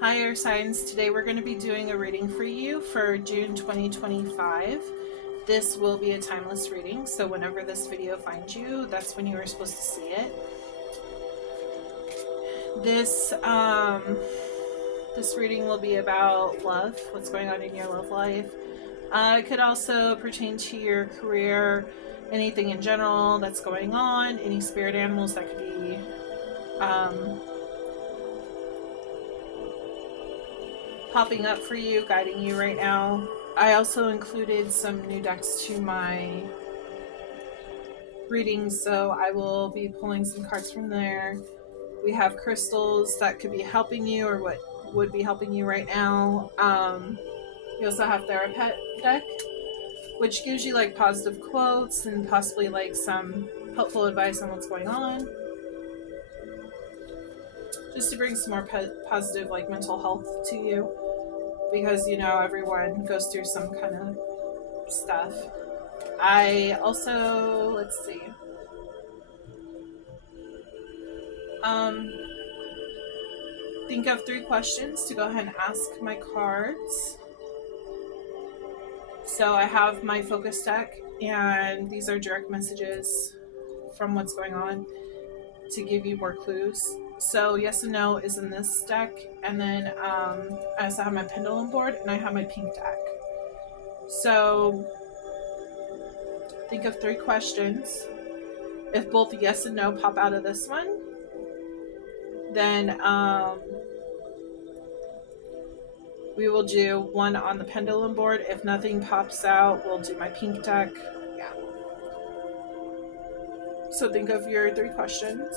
Hi, Air Signs. Today we're going to be doing a reading for you for June 2025. This will be a timeless reading, so whenever this video finds you, that's when you are supposed to see it. This reading will be about love, what's going on in your love life. It could also pertain to your career, anything in general that's going on, any spirit animals that could be popping up for you, guiding you right now. I also included some new decks to my readings, so I will be pulling some cards from there. We have crystals that could be helping you or what would be helping you right now. We also have Therapet deck, which gives you like positive quotes and possibly like some helpful advice on what's going on, just to bring some more positive like mental health to you, because you know everyone goes through some kind of stuff. I also, let's see, think of 3 questions to go ahead and ask my cards. So I have my focus deck, and these are direct messages from what's going on to give you more clues. So yes and no is in this deck, and then I also have my pendulum board and I have my pink deck. So think of 3 questions. If both yes and no pop out of this one, then we will do one on the pendulum board. If nothing pops out, we'll do my pink deck. Yeah. So think of your 3 questions.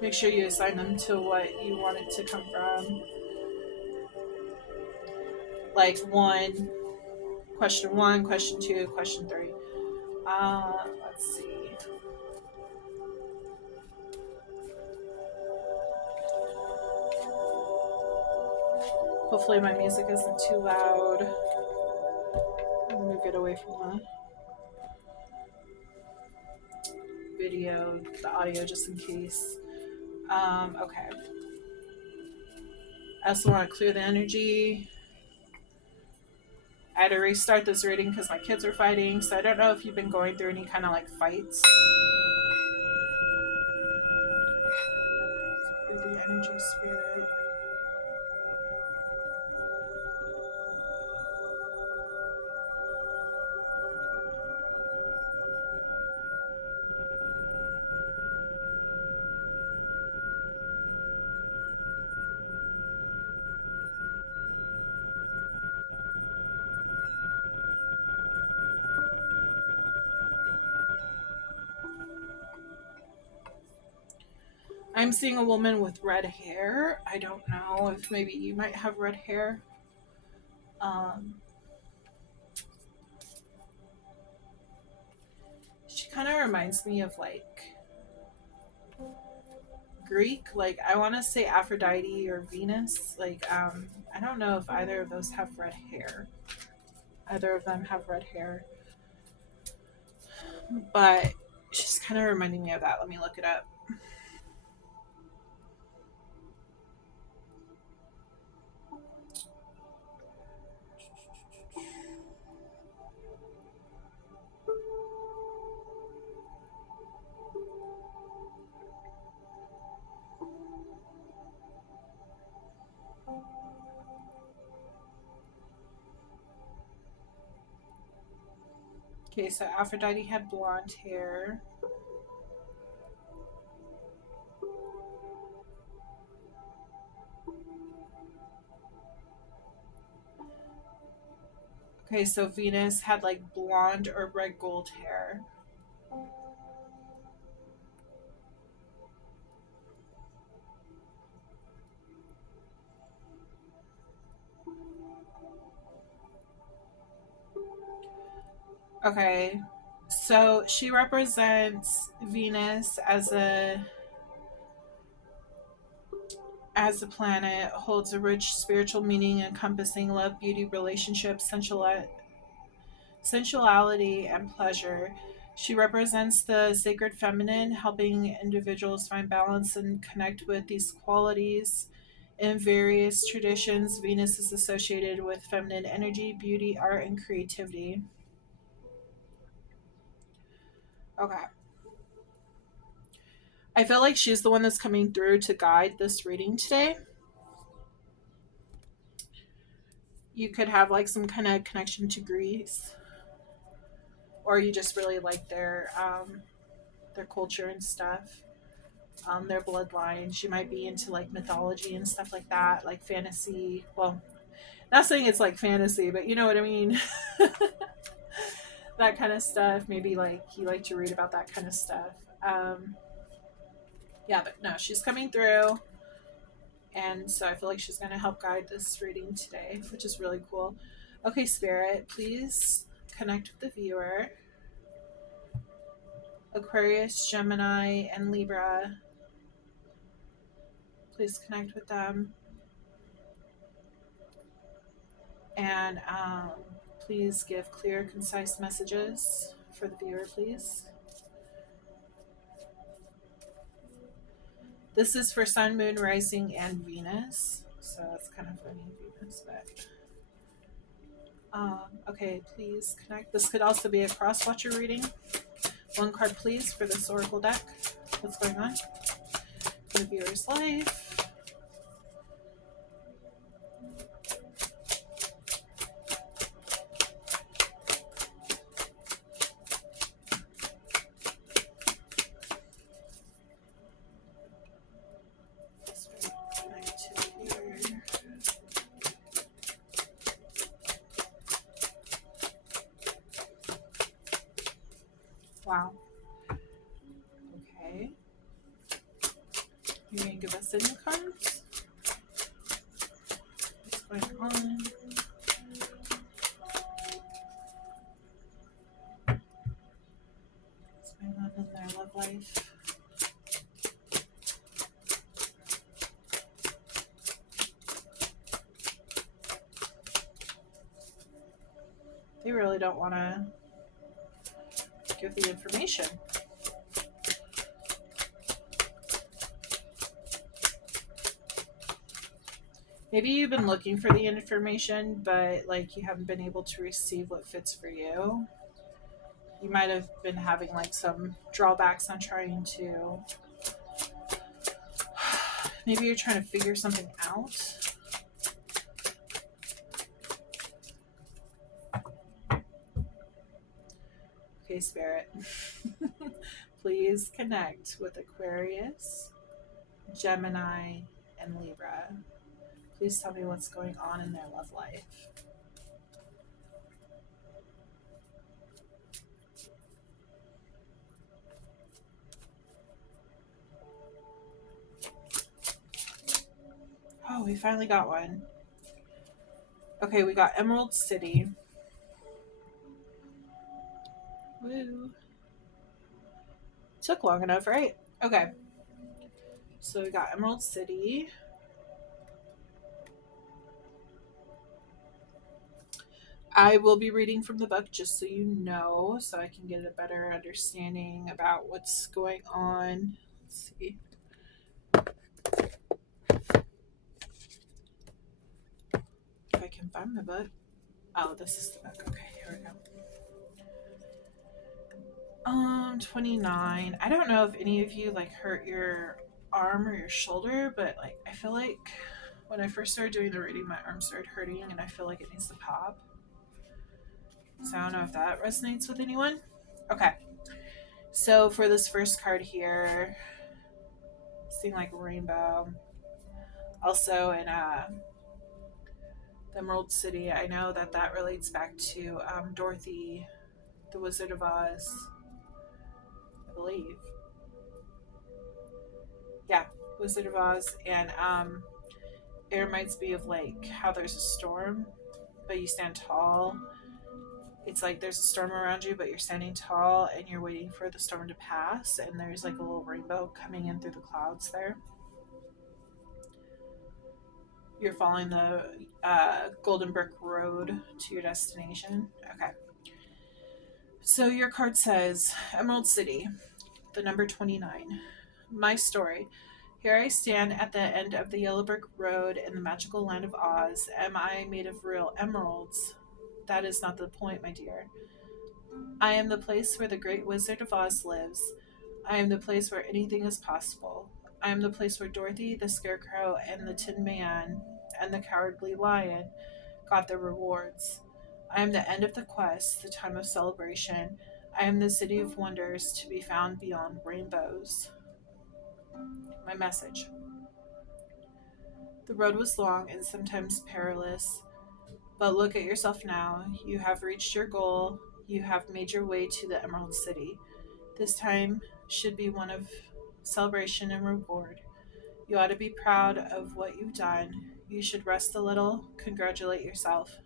Make sure you assign them to what you want it to come from. Like question 1, question 2, question 3. Let's see. Hopefully my music isn't too loud. I'll move it away from the video, the audio, just in case. Okay. I also want to clear the energy. I had to restart this reading because my kids are fighting, so I don't know if you've been going through any kind of like fights. Clear the energy, spirit. I'm seeing a woman with red hair. I don't know if maybe you might have red hair. She kind of reminds me of like Greek, like I want to say Aphrodite or Venus. Like I don't know if either of those have red hair. Either of them have red hair, but she's kind of reminding me of that. Let me look it up. Okay, so Aphrodite had blonde hair. Okay, so Venus had like blonde or red gold hair. Okay, so she represents Venus as a planet, holds a rich spiritual meaning encompassing love, beauty, relationships, sensuality, and pleasure. She represents the sacred feminine, helping individuals find balance and connect with these qualities. In various traditions, Venus is associated with feminine energy, beauty, art, and creativity. Okay. I feel like she's the one that's coming through to guide this reading today. You could have like some kind of connection to Greece, or you just really like their culture and stuff, their bloodline. She might be into like mythology and stuff like that, like fantasy. Well, not saying it's like fantasy, but you know what I mean. That kind of stuff. Maybe like you like to read about that kind of stuff. Yeah, but no, she's coming through. And so I feel like she's going to help guide this reading today, which is really cool. Okay, Spirit, please connect with the viewer. Aquarius, Gemini, and Libra. Please connect with them. And please give clear, concise messages for the viewer, please. This is for Sun, Moon, Rising, and Venus. So that's kind of funny, Venus, but... okay, please connect. This could also be a cross-watcher reading. One card, please, for this oracle deck. What's going on in the viewer's life? Wow. Okay. You're going to give us any cards? What's going on? What's going on in their love life? They really don't want to give the information. Maybe you've been looking for the information, but like you haven't been able to receive what fits for you. You might have been having like some drawbacks on trying to... Maybe you're trying to figure something out. Okay, Spirit. Please connect with Aquarius, Gemini, and Libra. Please tell me what's going on in their love life. Oh, we finally got one. Okay, we got Emerald City. Woo. Took long enough, right? Okay. So we got Emerald City. I will be reading from the book just so you know, so I can get a better understanding about what's going on. Let's see. If I can find my book. Oh, this is the book. Okay, here we go. 29. I don't know if any of you like hurt your arm or your shoulder, but like I feel like when I first started doing the reading, my arm started hurting and I feel like it needs to pop. So I don't know if that resonates with anyone. Okay. So for this first card here, seeing like rainbow. Also in the Emerald City, I know that that relates back to Dorothy, the Wizard of Oz, I believe. Yeah, Wizard of Oz. And it reminds me of like how there's a storm, but you stand tall. It's like there's a storm around you, but you're standing tall and you're waiting for the storm to pass, and there's like a little rainbow coming in through the clouds there. You're following the golden brick road to your destination. Okay. So your card says, Emerald City, the number 29. My story. Here I stand at the end of the yellow brick road in the magical land of Oz. Am I made of real emeralds? That is not the point, my dear. I am the place where the great Wizard of Oz lives. I am the place where anything is possible. I am the place where Dorothy, the Scarecrow, and the Tin Man, and the Cowardly Lion got their rewards. I am the end of the quest, the time of celebration. I am the city of wonders to be found beyond rainbows. My message. The road was long and sometimes perilous, but look at yourself now. You have reached your goal. You have made your way to the Emerald City. This time should be one of celebration and reward. You ought to be proud of what you've done. You should rest a little, congratulate yourself.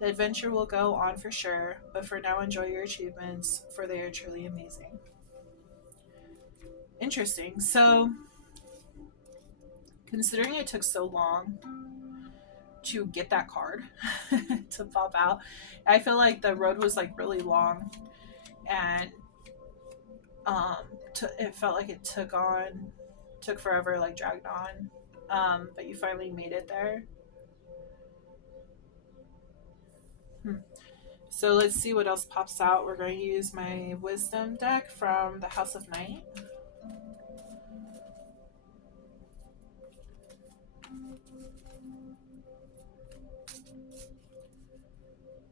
The adventure will go on for sure, but for now enjoy your achievements, for they are truly amazing. Interesting. So, considering it took so long to get that card to pop out, I feel like the road was like really long, and it felt like it took forever, like dragged on, but you finally made it there. So let's see what else pops out. We're going to use my wisdom deck from the House of Night.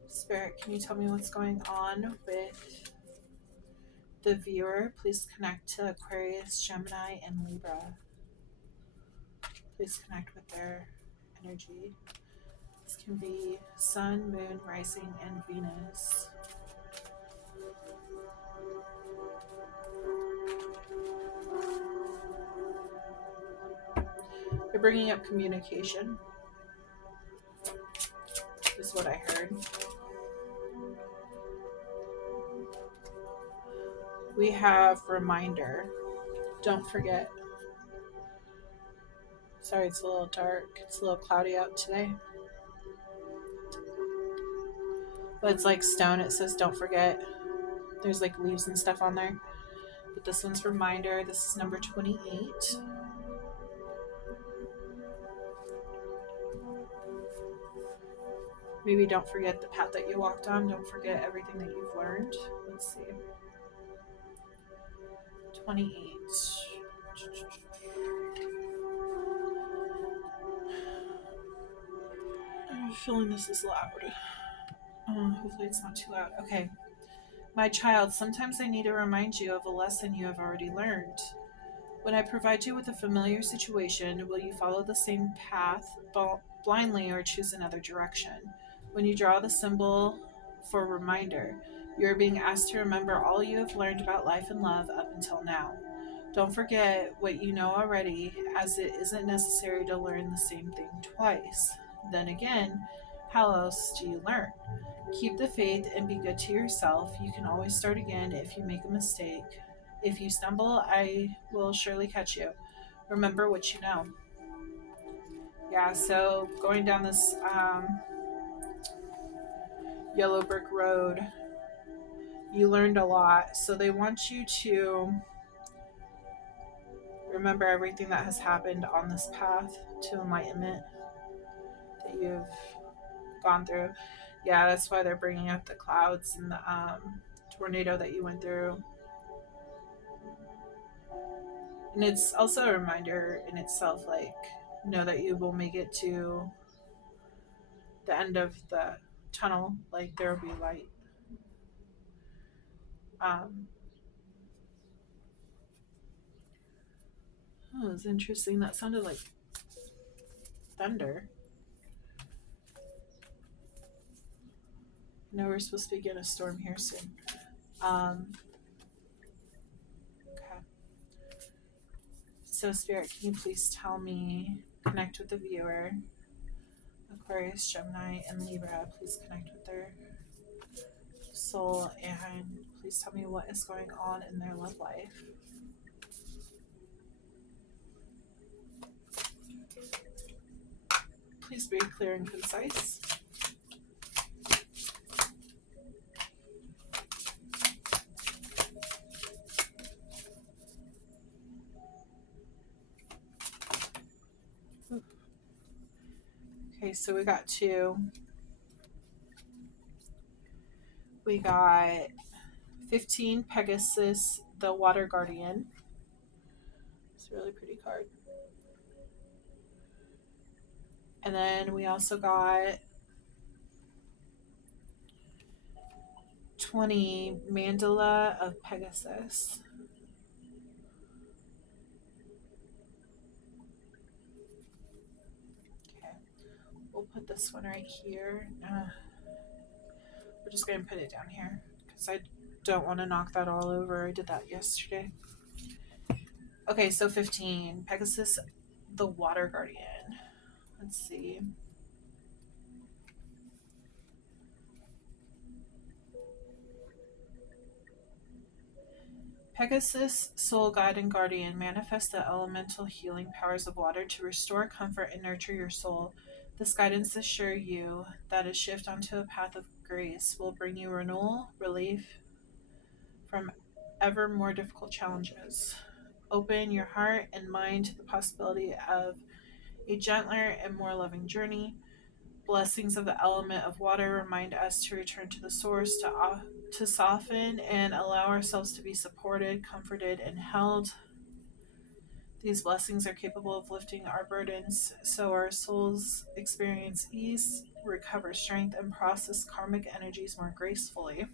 Spirit, can you tell me what's going on with the viewer? Please connect to Aquarius, Gemini, and Libra. Please connect with their energy. This can be Sun, Moon, Rising, and Venus. They're bringing up communication, is what I heard. We have reminder. Don't forget. Sorry, it's a little dark. It's a little cloudy out today. But it's like stone. It says don't forget. There's like leaves and stuff on there. But this one's reminder. This is number 28. Maybe don't forget the path that you walked on. Don't forget everything that you've learned. Let's see. 28. I'm feeling this is loud. Hopefully it's not too loud. Okay. My child, sometimes I need to remind you of a lesson you have already learned. When I provide you with a familiar situation, will you follow the same path blindly or choose another direction? When you draw the symbol for reminder, you are being asked to remember all you have learned about life and love up until now. Don't forget what you know already, as it isn't necessary to learn the same thing twice. Then again, how else do you learn? Keep the faith and be good to yourself. You can always start again if you make a mistake. If you stumble, I will surely catch you. Remember what you know. Yeah, so going down this yellow brick road, you learned a lot. So they want you to remember everything that has happened on this path to enlightenment that you've gone through. Yeah, that's why they're bringing up the clouds and the tornado that you went through. And it's also a reminder in itself, like, know that you will make it to the end of the tunnel. Like, there will be light. Oh, it was interesting. That sounded like thunder. I know we're supposed to be getting a storm here soon. Okay. So, Spirit, can you please tell me, connect with the viewer, Aquarius, Gemini, and Libra. Please connect with their soul, and please tell me what is going on in their love life. Please be clear and concise. Okay, so we got 2. We got 15, Pegasus, the Water Guardian. It's a really pretty card. And then we also got 20, Mandala of Pegasus. Okay, we'll put this one right here. We're just going to put it down here because I don't want to knock that all over. I did that yesterday. Okay, so 15, Pegasus, the Water Guardian. Let's see. Pegasus, soul guide and guardian, manifest the elemental healing powers of water to restore, comfort, and nurture your soul. This guidance assure you that a shift onto a path of grace will bring you renewal, relief from ever more difficult challenges. Open your heart and mind to the possibility of a gentler and more loving journey. Blessings of the element of water remind us to return to the source, to soften and allow ourselves to be supported, comforted, and held. These blessings are capable of lifting our burdens so our souls experience ease, recover strength, and process karmic energies more gracefully.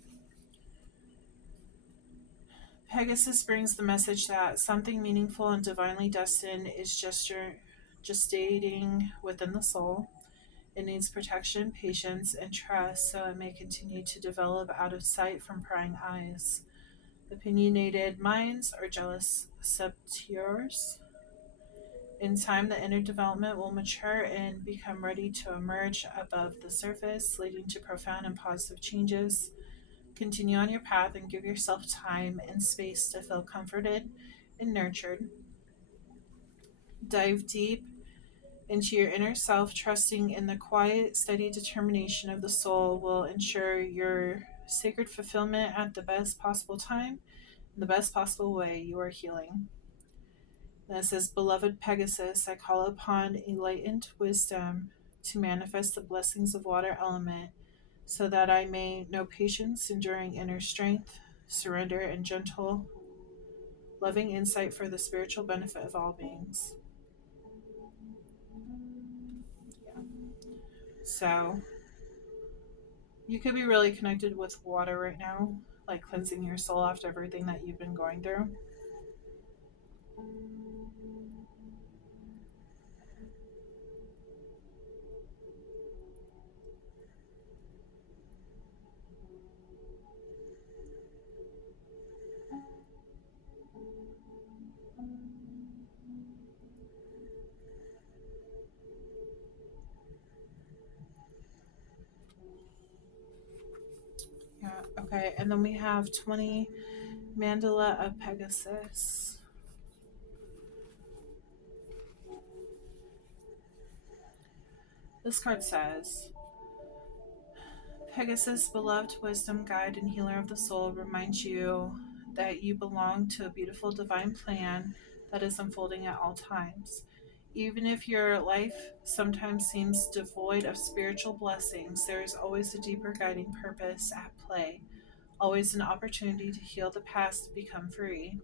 Pegasus brings the message that something meaningful and divinely destined is gestating within the soul. It needs protection, patience, and trust so it may continue to develop out of sight from prying eyes. Opinionated minds or jealous saboteurs. In time, the inner development will mature and become ready to emerge above the surface, leading to profound and positive changes. Continue on your path and give yourself time and space to feel comforted and nurtured. Dive deep into your inner self, trusting in the quiet, steady determination of the soul will ensure your sacred fulfillment at the best possible time, in the best possible way. You are healing. And it says, Beloved Pegasus, I call upon enlightened wisdom to manifest the blessings of water element so that I may know patience, enduring inner strength, surrender, and gentle, loving insight for the spiritual benefit of all beings. Yeah. So, you could be really connected with water right now, like cleansing your soul after everything that you've been going through. Yeah, okay. And then we have 20, Mandala of Pegasus. This card says, Pegasus, beloved wisdom, guide, and healer of the soul, reminds you that you belong to a beautiful divine plan that is unfolding at all times. Even if your life sometimes seems devoid of spiritual blessings, there is always a deeper guiding purpose at play, always an opportunity to heal the past and become free.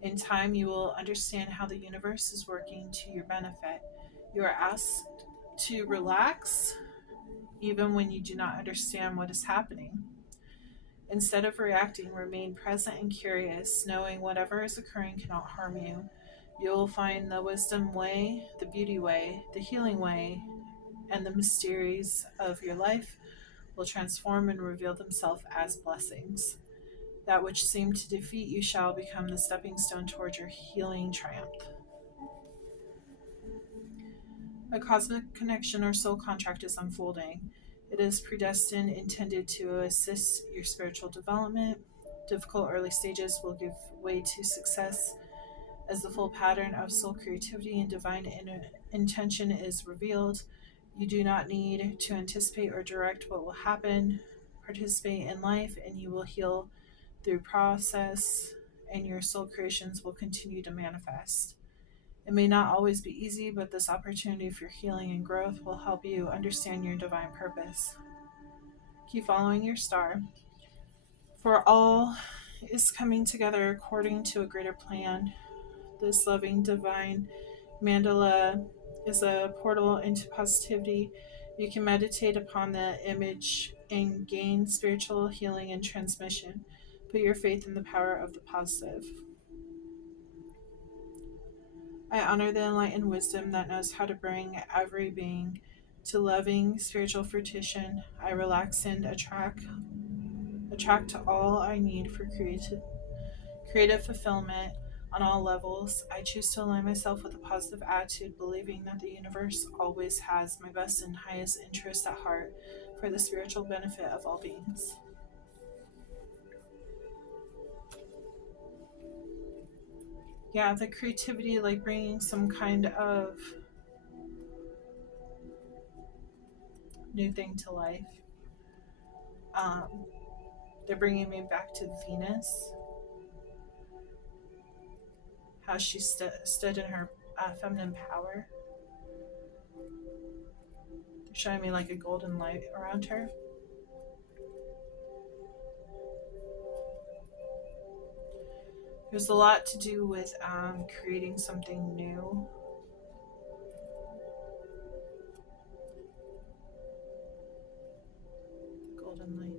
In time, you will understand how the universe is working to your benefit. You are asked to relax even when you do not understand what is happening. Instead of reacting, remain present and curious, knowing whatever is occurring cannot harm you. You will find the wisdom way, the beauty way, the healing way, and the mysteries of your life will transform and reveal themselves as blessings. That which seemed to defeat you shall become the stepping stone towards your healing triumph. A cosmic connection or soul contract is unfolding. It is predestined, intended to assist your spiritual development. Difficult early stages will give way to success as the full pattern of soul creativity and divine intention is revealed. You do not need to anticipate or direct what will happen. Participate in life and you will heal through process, and your soul creations will continue to manifest. It may not always be easy, but this opportunity for healing and growth will help you understand your divine purpose. Keep following your star, for all is coming together according to a greater plan. This loving divine mandala is a portal into positivity. You can meditate upon the image and gain spiritual healing and transmission. Put your faith in the power of the positive. I honor the enlightened wisdom that knows how to bring every being to loving spiritual fruition. I relax and attract all I need for creative fulfillment on all levels. I choose to align myself with a positive attitude, believing that the universe always has my best and highest interest at heart for the spiritual benefit of all beings. Yeah, the creativity, like bringing some kind of new thing to life. They're bringing me back to Venus, how she stood in her feminine power. They're showing me like a golden light around her. There's a lot to do with creating something new. Golden light.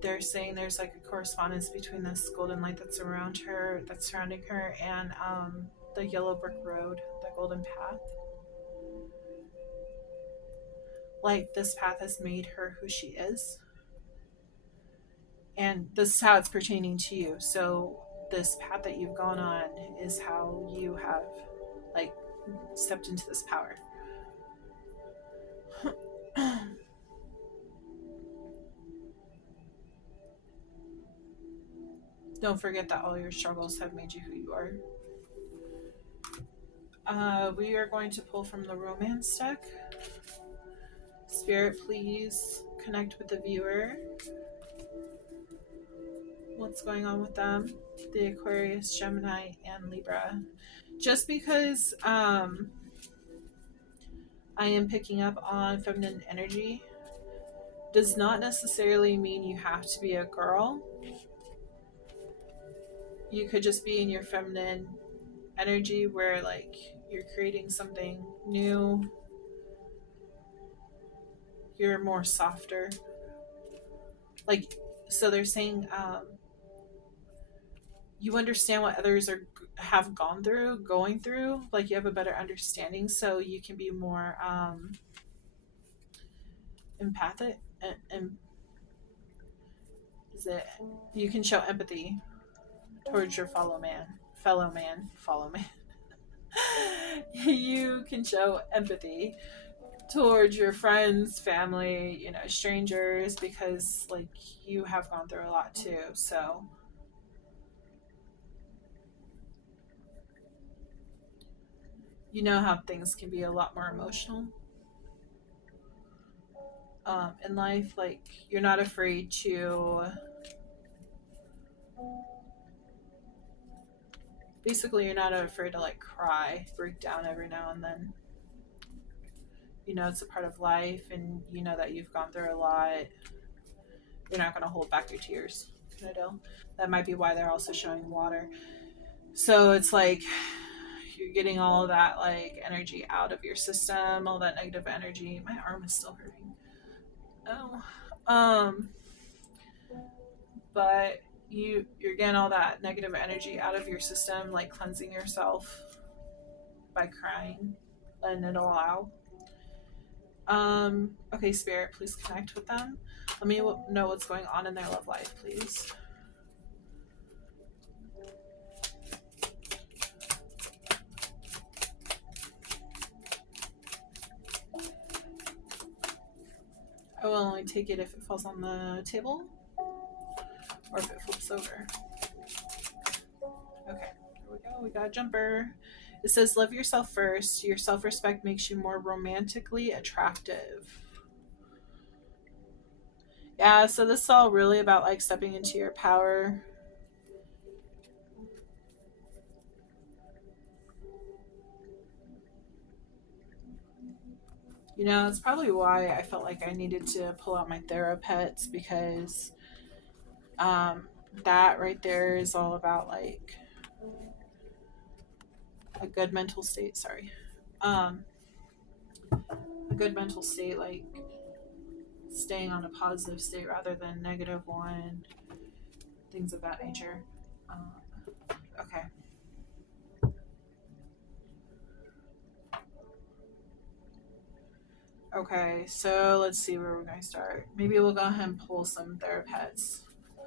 They're saying there's like a correspondence between this golden light that's around her, that's surrounding her, and the yellow brick road, the golden path. Like this path has made her who she is. And this is how it's pertaining to you. So this path that you've gone on is how you have like stepped into this power. Don't forget that all your struggles have made you who you are. We are going to pull from the romance deck. Spirit, please connect with the viewer. What's going on with them? The Aquarius, Gemini, and Libra. Just because I am picking up on feminine energy does not necessarily mean you have to be a girl. You could just be in your feminine energy where like you're creating something new. You're more softer. Like, so they're saying you understand what others have going through. Like you have a better understanding, so you can be more empathic. And is it you can show empathy towards your fellow man. You can show empathy towards your friends, family, you know, strangers, because like you have gone through a lot too. So you know how things can be a lot more emotional in life. Like you're not afraid to basically you're not afraid to like cry, break down every now and then. You know, it's a part of life, and you know that you've gone through a lot. You're not going to hold back your tears. You know, that might be why they're also showing water. So it's like you're getting all of that like energy out of your system, all that negative energy. My arm is still hurting. But you're getting all that negative energy out of your system, like cleansing yourself by crying, letting it all out. Okay, Spirit, please connect with them. Let me know what's going on in their love life, please. I will only take it if it falls on the table or if it flips over. Okay, here we go. We got a jumper. It says, love yourself first. Your self-respect makes you more romantically attractive. Yeah, so this is all really about like stepping into your power. You know, that's probably why I felt like I needed to pull out my Therapets, because that right there is all about like a good mental state. Sorry. Um, a good mental state, like staying on a positive state rather than negative one, things of that nature. Okay. Okay, so let's see where we're going to start. Maybe we'll go ahead and pull some Therapets. I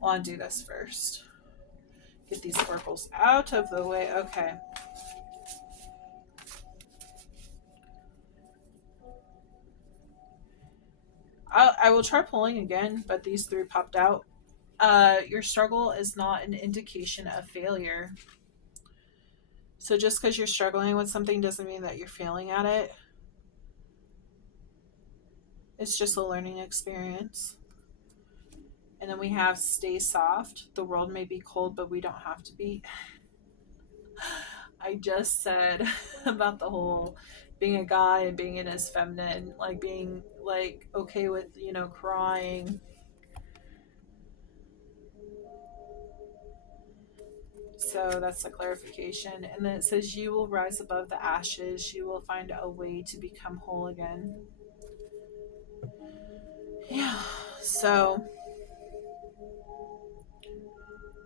want to do this first. Get these oracles out of the way. Okay. I will try pulling again, but these three popped out. Your struggle is not an indication of failure. So just because you're struggling with something doesn't mean that you're failing at it. It's just a learning experience. And then we have stay soft. The world may be cold, but we don't have to be. I just said about the whole being a guy and being in his feminine, like being like okay with, you know, crying. So that's the clarification. And then it says, you will rise above the ashes. You will find a way to become whole again. Yeah. So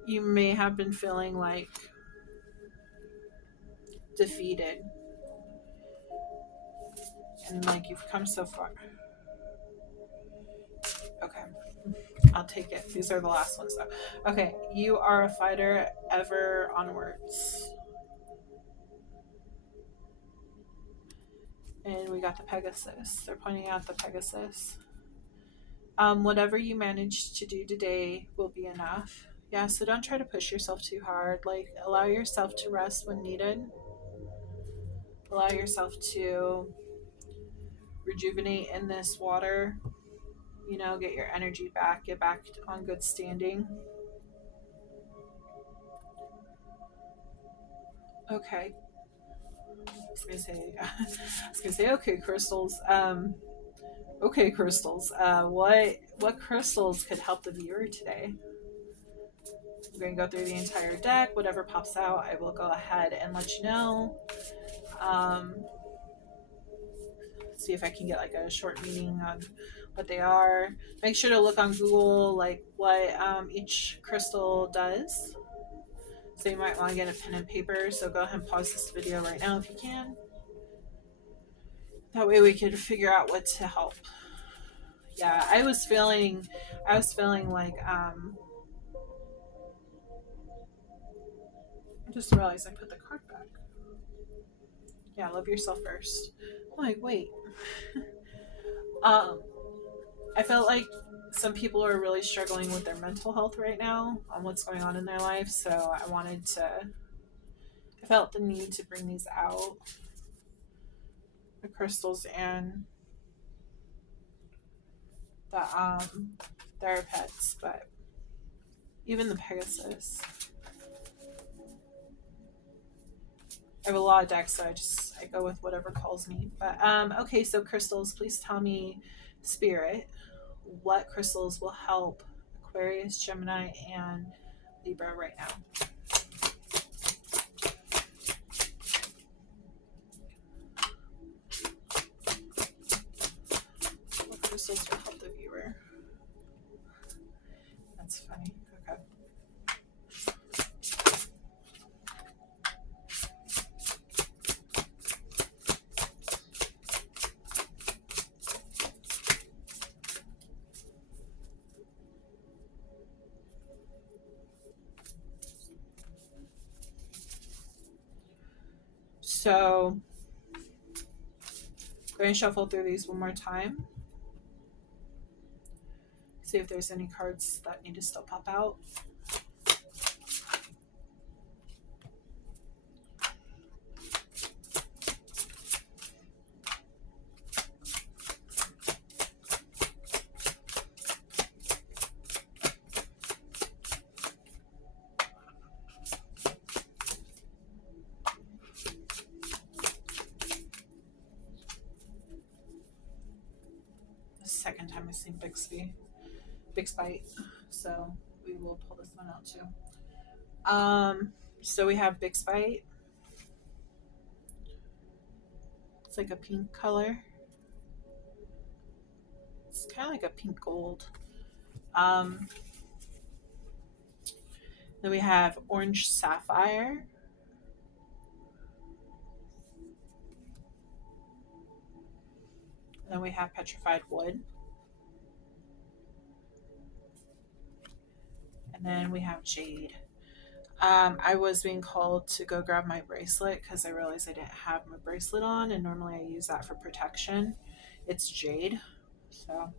you may have been feeling like defeated. And like you've come so far. Okay. I'll take it. These are the last ones though. Okay. You are a fighter, ever onwards. And we got the Pegasus. They're pointing out the Pegasus. Whatever you manage to do today will be enough. Yeah, so don't try to push yourself too hard. Like, allow yourself to rest when needed. Allow yourself to rejuvenate in this water. You know, get your energy back. Get back on good standing. Okay. I was gonna say, okay, crystals. Okay, crystals. What crystals could help the viewer today? I'm going to go through the entire deck. Whatever pops out, I will go ahead and let you know. See if I can get like a short meaning on what they are. Make sure to look on Google like what each crystal does. So you might want to get a pen and paper. So go ahead and pause this video right now if you can. That way we can figure out what to help. Yeah, I was feeling like I just realized I put the card back. Yeah, love yourself first. I'm like, wait. I felt like some people are really struggling with their mental health right now on what's going on in their life, so I felt the need to bring these out, the crystals and the Therapets, but even the Pegasus. I have a lot of decks, so I go with whatever calls me. But okay, so crystals, please tell me, Spirit, what crystals will help Aquarius, Gemini, and Libra right now? What crystals will help the viewer? That's funny. Okay. So, go ahead and shuffle through these one more time. See if there's any cards that need to still pop out. second time I've seen Bixby. So we will pull this one out too. So we have Bixby. It's like a pink color. It's kind of like a pink gold. Then we have Orange Sapphire. Then we have Petrified Wood. And then we have Jade. I was being called to go grab my bracelet because I realized I didn't have my bracelet on, and normally I use that for protection. It's Jade, so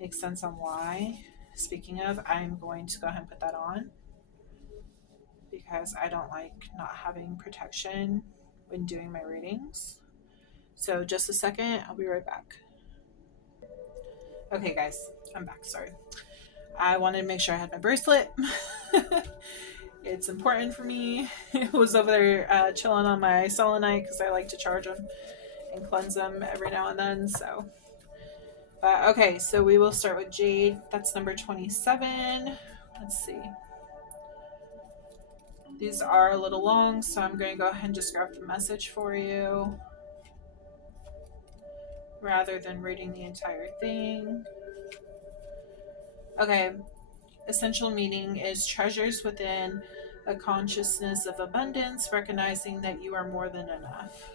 makes sense on why. Speaking of, I'm going to go ahead and put that on because I don't like not having protection when doing my readings. So just a second, I'll be right back. Okay guys, I'm back, sorry. I wanted to make sure I had my bracelet. It's important for me. It was over there chilling on my selenite because I like to charge them and cleanse them every now and then. So, but okay, so we will start with Jade. That's number 27. Let's see. These are a little long, so I'm going to go ahead and just grab the message for you rather than reading the entire thing. Okay. Essential meaning is treasures within a consciousness of abundance, recognizing that you are more than enough.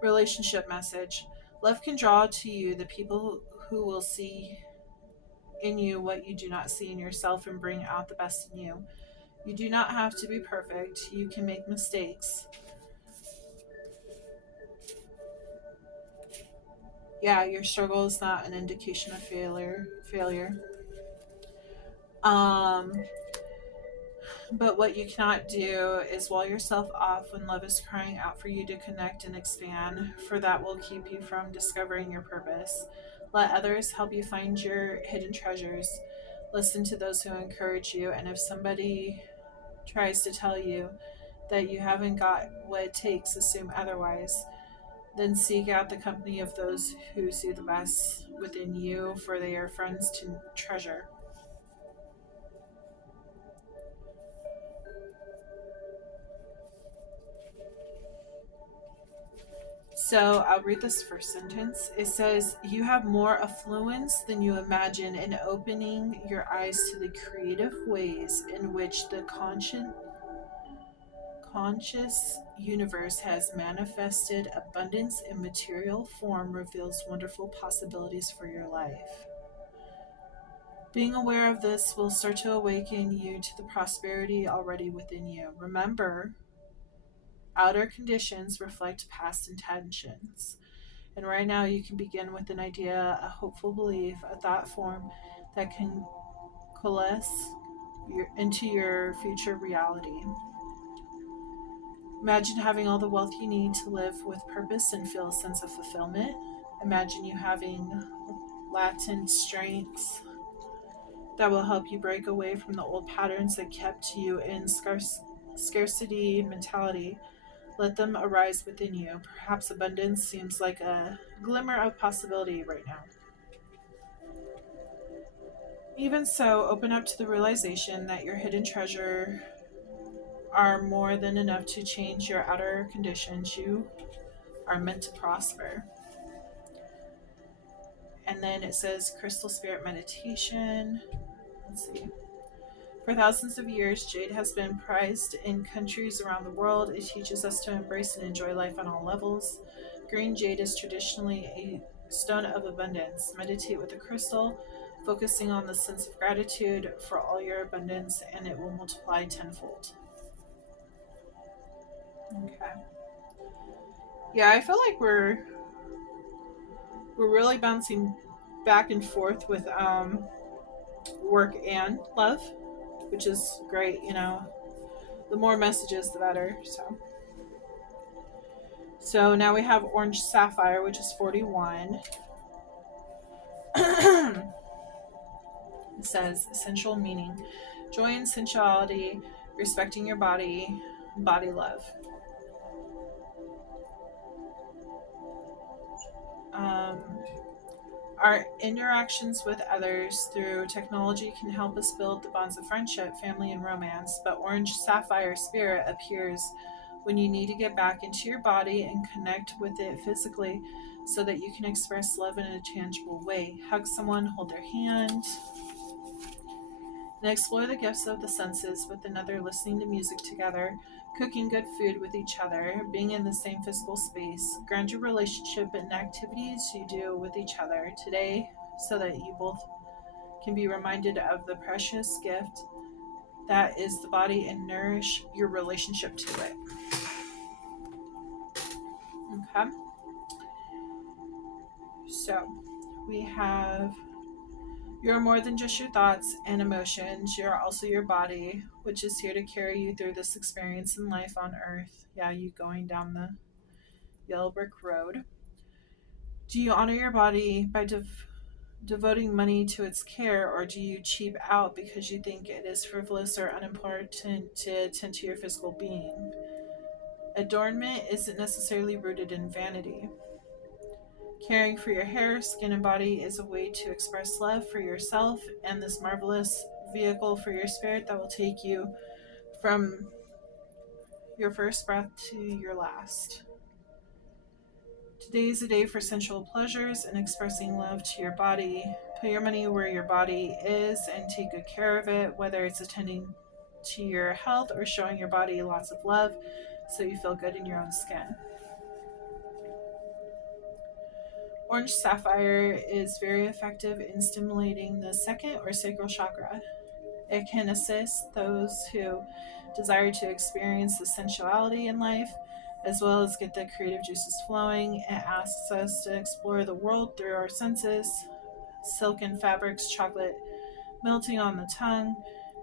Relationship message. Love can draw to you the people who will see in you what you do not see in yourself and bring out the best in you. You do not have to be perfect. You can make mistakes. Yeah, your struggle is not an indication of failure. But what you cannot do is wall yourself off when love is crying out for you to connect and expand, for that will keep you from discovering your purpose. Let others help you find your hidden treasures. Listen to those who encourage you, and if somebody tries to tell you that you haven't got what it takes, assume otherwise. Then seek out the company of those who see the best within you, for they are friends to treasure. So I'll read this first sentence. It says, you have more affluence than you imagine in opening your eyes to the creative ways in which the conscious universe has manifested. Abundance in material form reveals wonderful possibilities for your life. Being aware of this will start to awaken you to the prosperity already within you. Remember, outer conditions reflect past intentions. And right now you can begin with an idea, a hopeful belief, a thought form that can coalesce into your future reality. Imagine having all the wealth you need to live with purpose and feel a sense of fulfillment. Imagine you having latent strengths that will help you break away from the old patterns that kept you in scarcity mentality. Let them arise within you. Perhaps abundance seems like a glimmer of possibility right now. Even so, open up to the realization that your hidden treasure are more than enough to change your outer conditions. You are meant to prosper. And then it says crystal spirit meditation. Let's see. For thousands of years, jade has been prized in countries around the world. It teaches us to embrace and enjoy life on all levels. Green jade is traditionally a stone of abundance. Meditate with the crystal, focusing on the sense of gratitude for all your abundance, and it will multiply tenfold. Okay. Yeah, I feel like we're really bouncing back and forth with work and love, which is great. You know, the more messages, the better. So now we have Orange Sapphire, which is 41. It says essential meaning: joy and sensuality respecting your body, body love. Our interactions with others through technology can help us build the bonds of friendship, family, and romance, but orange sapphire spirit appears when you need to get back into your body and connect with it physically so that you can express love in a tangible way. Hug someone, hold their hand, and explore the gifts of the senses with another, listening to music together, cooking good food with each other, being in the same physical space. Ground your relationship in activities you do with each other today so that you both can be reminded of the precious gift that is the body and nourish your relationship to it. Okay. So we have, you're more than just your thoughts and emotions. You're also your body, which is here to carry you through this experience in life on earth. Yeah, you going down the yellow brick road. Do you honor your body by devoting money to its care, or do you cheap out because you think it is frivolous or unimportant to attend to your physical being? Adornment isn't necessarily rooted in vanity. Caring for your hair, skin, and body is a way to express love for yourself and this marvelous vehicle for your spirit that will take you from your first breath to your last. Today is a day for sensual pleasures and expressing love to your body. Put your money where your body is and take good care of it, whether it's attending to your health or showing your body lots of love so you feel good in your own skin. Orange sapphire is very effective in stimulating the second or sacral chakra. It can assist those who desire to experience the sensuality in life, as well as get the creative juices flowing. It asks us to explore the world through our senses. Silken fabrics, chocolate melting on the tongue,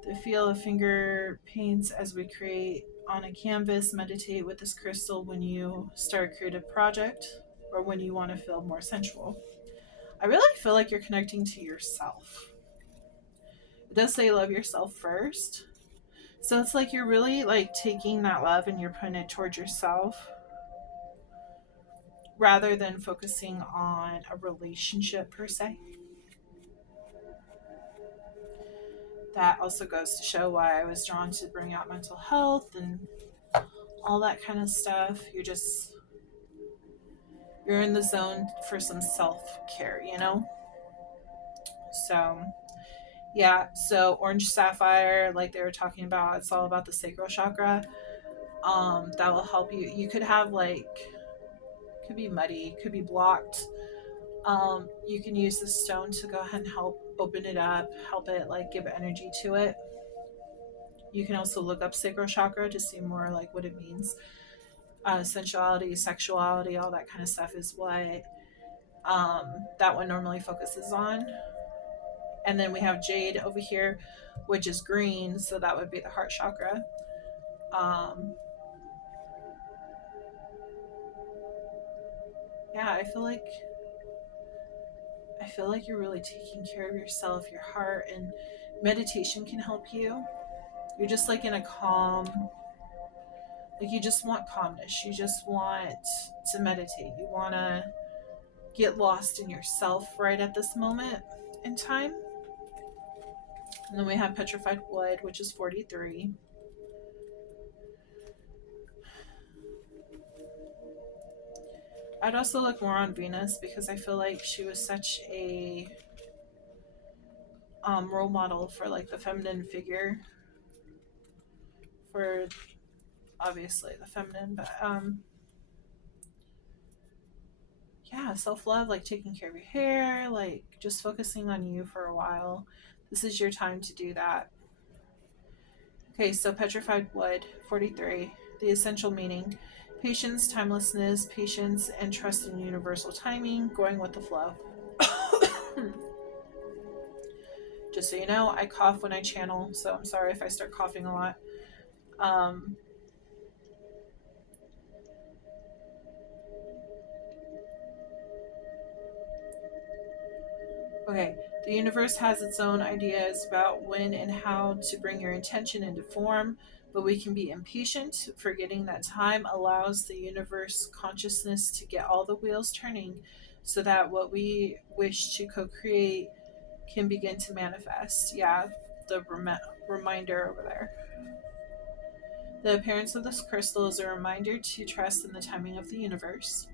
the feel of finger paints as we create on a canvas. Meditate with this crystal when you start a creative project or when you want to feel more sensual. I really feel like you're connecting to yourself. It does say love yourself first. So it's like you're really like taking that love and you're putting it towards yourself rather than focusing on a relationship per se. That also goes to show why I was drawn to bring out mental health and all that kind of stuff. You're in the zone for some self-care, you know? So yeah, so orange sapphire, like they were talking about, it's all about the sacral chakra. That will help you. You could have like, could be muddy, could be blocked. You can use the stone to go ahead and help open it up, help it like give energy to it. You can also look up sacral chakra to see more like what it means. Sensuality, sexuality, all that kind of stuff is what that one normally focuses on. And then we have jade over here, which is green, so that would be the heart chakra. Yeah, I feel like you're really taking care of yourself, your heart, and meditation can help you. You're just like in a calm, like you just want calmness. You just want to meditate. You want to get lost in yourself right at this moment in time. And then we have petrified wood, which is 43. I'd also look more on Venus because I feel like she was such a role model for like the feminine figure, for obviously the feminine, but yeah, self-love, like taking care of your hair, like just focusing on you for a while. This is your time to do that. Okay, so petrified wood, 43. The essential meaning: patience, timelessness, patience, and trust in universal timing, going with the flow. Just so you know, I cough when I channel, so I'm sorry if I start coughing a lot. Okay, the universe has its own ideas about when and how to bring your intention into form, but we can be impatient, forgetting that time allows the universe consciousness to get all the wheels turning so that what we wish to co-create can begin to manifest. Yeah, the reminder over there. The appearance of this crystal is a reminder to trust in the timing of the universe.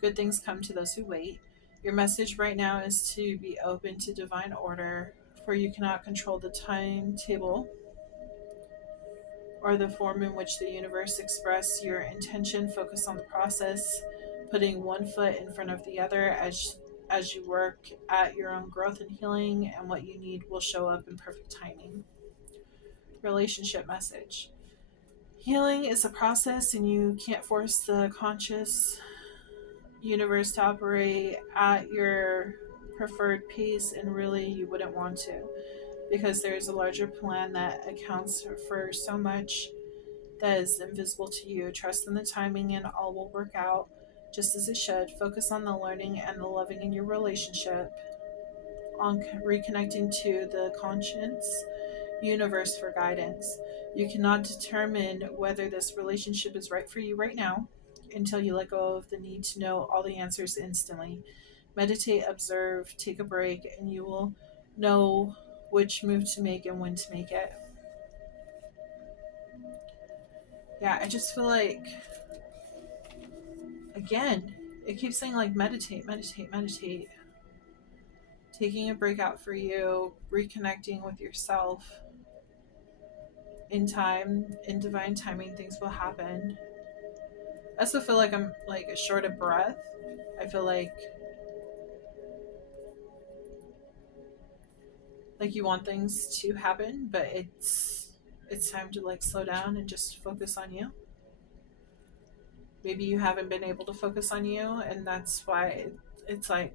Good things come to those who wait. Your message right now is to be open to divine order, for you cannot control the timetable or the form in which the universe express your intention. Focus on the process, putting one foot in front of the other as you work at your own growth and healing, and what you need will show up in perfect timing. Relationship message. Healing is a process, and you can't force the conscious universe to operate at your preferred pace, and really you wouldn't want to, because there's a larger plan that accounts for so much that is invisible to you. Trust in the timing and all will work out just as it should. Focus on the learning and the loving in your relationship, on reconnecting to the conscience universe for guidance. You cannot determine whether this relationship is right for you right now until you let go of the need to know all the answers instantly. Meditate, observe, take a break, and you will know which move to make and when to make it. Yeah, I just feel like, again, it keeps saying like meditate, meditate, meditate. Taking a break out for you, reconnecting with yourself. In time, in divine timing, things will happen. I also feel like I'm like short of breath. I feel like you want things to happen, but it's time to like slow down and just focus on you. Maybe you haven't been able to focus on you, and that's why it's like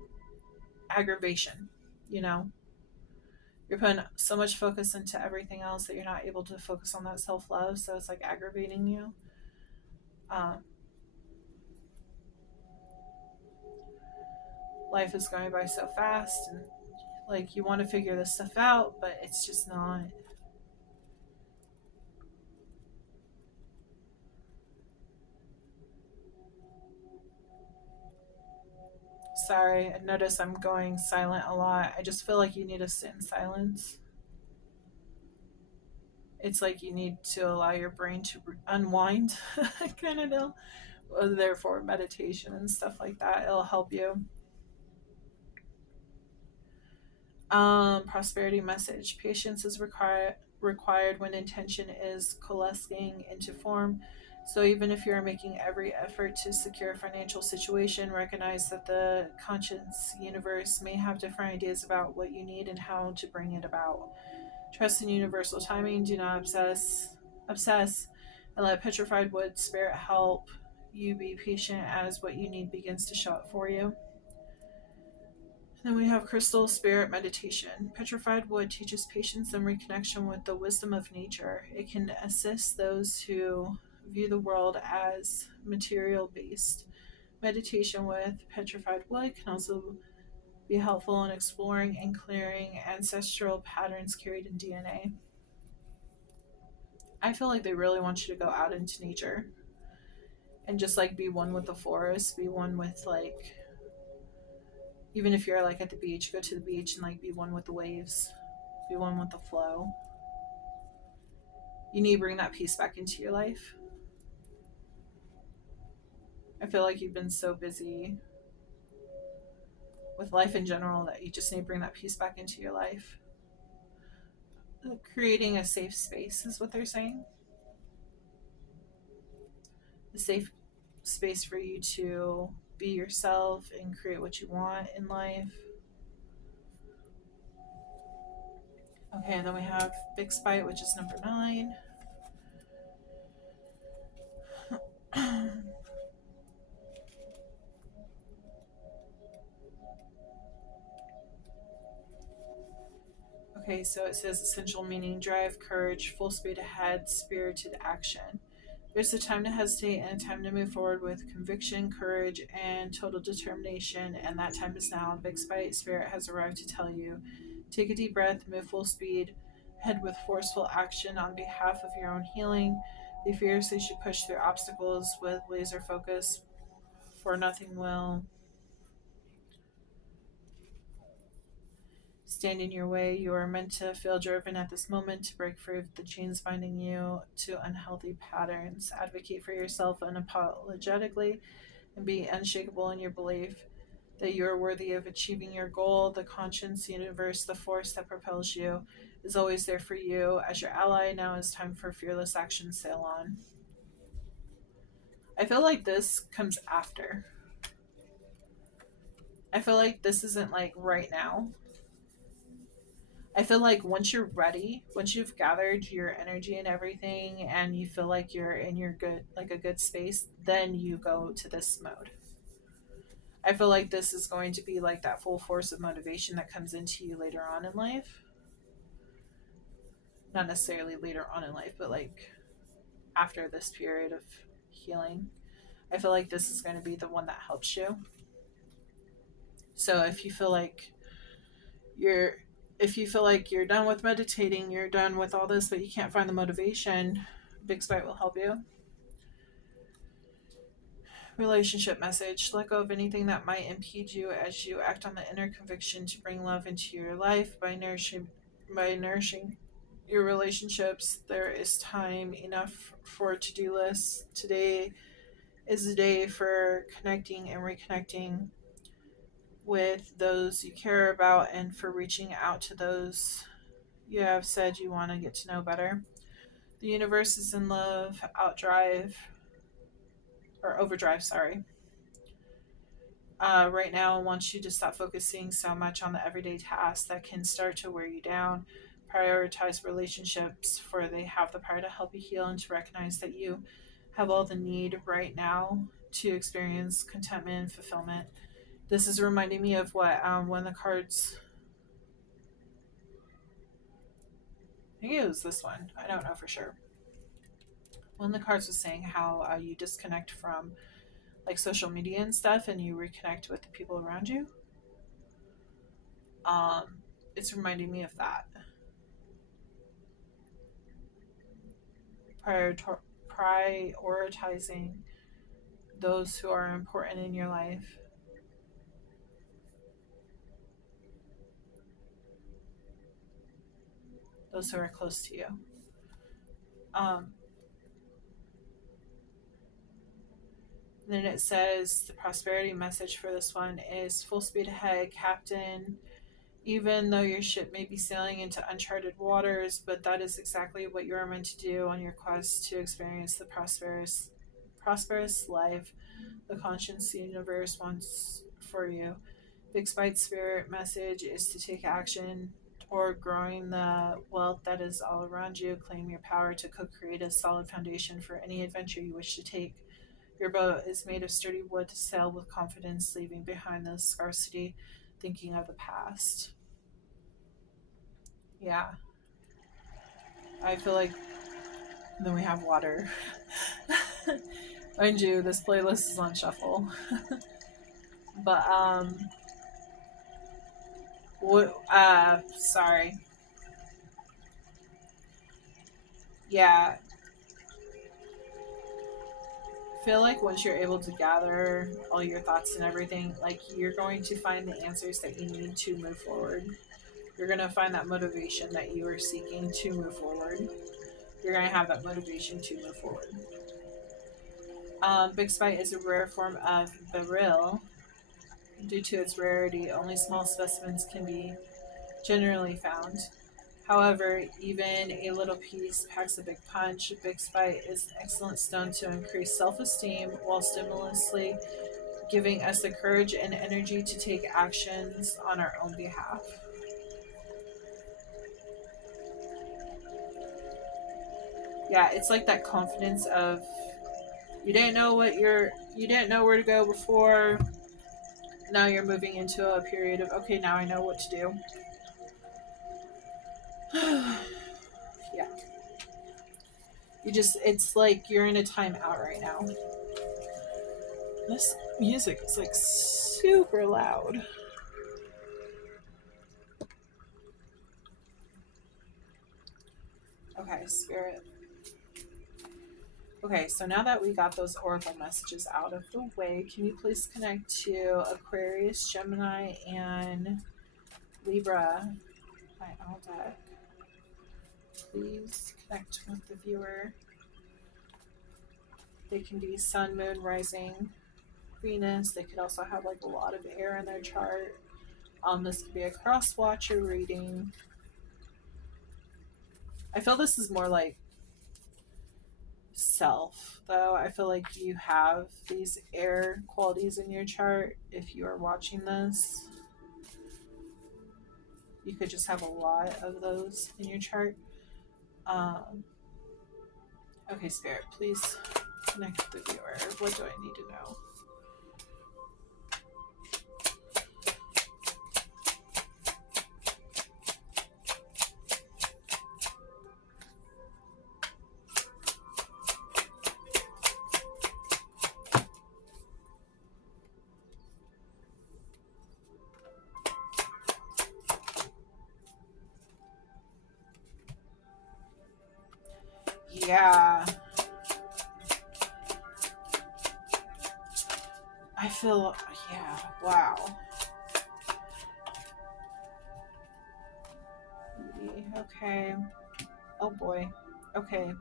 aggravation, you know? You're putting so much focus into everything else that you're not able to focus on that self-love, so it's like aggravating you. Life is going by so fast, and like you want to figure this stuff out, but it's just not. Sorry, I notice I'm going silent a lot. I just feel like you need to sit in silence. It's like you need to allow your brain to unwind, kind of deal. Therefore, meditation and stuff like that, it'll help you. Prosperity message. Patience is required when intention is coalescing into form. So even if you're making every effort to secure a financial situation, recognize that the conscious universe may have different ideas about what you need and how to bring it about. Trust in universal timing. Do not obsess, and let petrified wood spirit help you be patient as what you need begins to show up for you. Then we have crystal spirit meditation. Petrified wood teaches patience and reconnection with the wisdom of nature. It can assist those who view the world as material based. Meditation with petrified wood can also be helpful in exploring and clearing ancestral patterns carried in DNA. I feel like they really want you to go out into nature and just like be one with the forest, be one with like, even if you're like at the beach, go to the beach and like be one with the waves, be one with the flow. You need to bring that peace back into your life. I feel like you've been so busy with life in general that you just need to bring that peace back into your life. Creating a safe space is what they're saying. A safe space for you to be yourself and create what you want in life. Okay, and then we have Big Spite, which is number 9. Okay, so it says essential meaning: drive, courage, full speed ahead, spirited action. There's a time to hesitate and a time to move forward with conviction, courage, and total determination, and that time is now. Big Spite Spirit has arrived to tell you. Take a deep breath, move full speed, Head with forceful action on behalf of your own healing. Be fierce as you push through obstacles with laser focus, for nothing will stand in your way. You are meant to feel driven at this moment to break free of the chains binding you to unhealthy patterns. Advocate for yourself unapologetically and be unshakable in your belief that you are worthy of achieving your goal. The conscience, universe, the force that propels you is always there for you as your ally. Now is time for fearless action. Sail on. I feel like this comes after. I feel like this isn't like right now. I feel like once you're ready, once you've gathered your energy and everything and you feel like you're in your good, like a good space, then you go to this mode. I feel like this is going to be like that full force of motivation that comes into you later on in life. Not necessarily later on in life, but like after this period of healing. I feel like this is going to be the one that helps you. So you're if you feel like you're done with meditating, you're done with all this, but you can't find the motivation, Big Spite will help you. Relationship message. Let go of anything that might impede you as you act on the inner conviction to bring love into your life by nourishing your relationships. There is time enough for to-do lists. Today is a day for connecting and reconnecting with those you care about and for reaching out to those you have said you want to get to know better. The universe is in love, overdrive, sorry. Right now, I want you to stop focusing so much on the everyday tasks that can start to wear you down. Prioritize relationships, for they have the power to help you heal and to recognize that you have all the need right now to experience contentment and fulfillment. This is reminding me of what when the cards. I think it was this one. I don't know for sure. When the cards was saying how you disconnect from like social media and stuff and you reconnect with the people around you. Um, it's reminding me of that. Prioritizing those who are important in your life. Those who are close to you. Then it says the prosperity message for this one is full speed ahead, Captain. Even though your ship may be sailing into uncharted waters, but that is exactly what you are meant to do on your quest to experience the prosperous life the conscious universe wants for you. Big Spite Spirit message is to take action toward growing the wealth that is all around you. Claim your power to co-create a solid foundation for any adventure you wish to take. Your boat is made of sturdy wood to sail with confidence, leaving behind the scarcity, thinking of the past. Yeah. I feel like then we have water. Mind you, this playlist is on shuffle. But sorry. Yeah. I feel like once you're able to gather all your thoughts and everything, like you're going to find the answers that you need to move forward. You're going to find that motivation that you are seeking to move forward. You're going to have that motivation to move forward. Big Spite is a rare form of beryl. Due to its rarity, only small specimens can be generally found. However, even a little piece packs a big punch. Big Spite is an excellent stone to increase self-esteem while stimulously giving us the courage and energy to take actions on our own behalf. Yeah, it's like that confidence of you didn't know where to go before. Now you're moving into a period of okay, now I know what to do. Yeah. It's like you're in a timeout right now. This music is like super loud. Okay, Spirit. Okay, so now that we got those oracle messages out of the way, can you please connect to Aquarius, Gemini, and Libra by Owl deck? Please connect with the viewer. They can be Sun, Moon, Rising, Venus. They could also have like a lot of air in their chart. This could be a cross watcher reading. I feel this is more like self, though. I feel like you have these air qualities in your chart. If you are watching this, you could just have a lot of those in your chart. Okay, Spirit, please connect with the viewer. What do I need to know? Yeah. I feel, yeah, wow. Okay. Oh boy. Okay.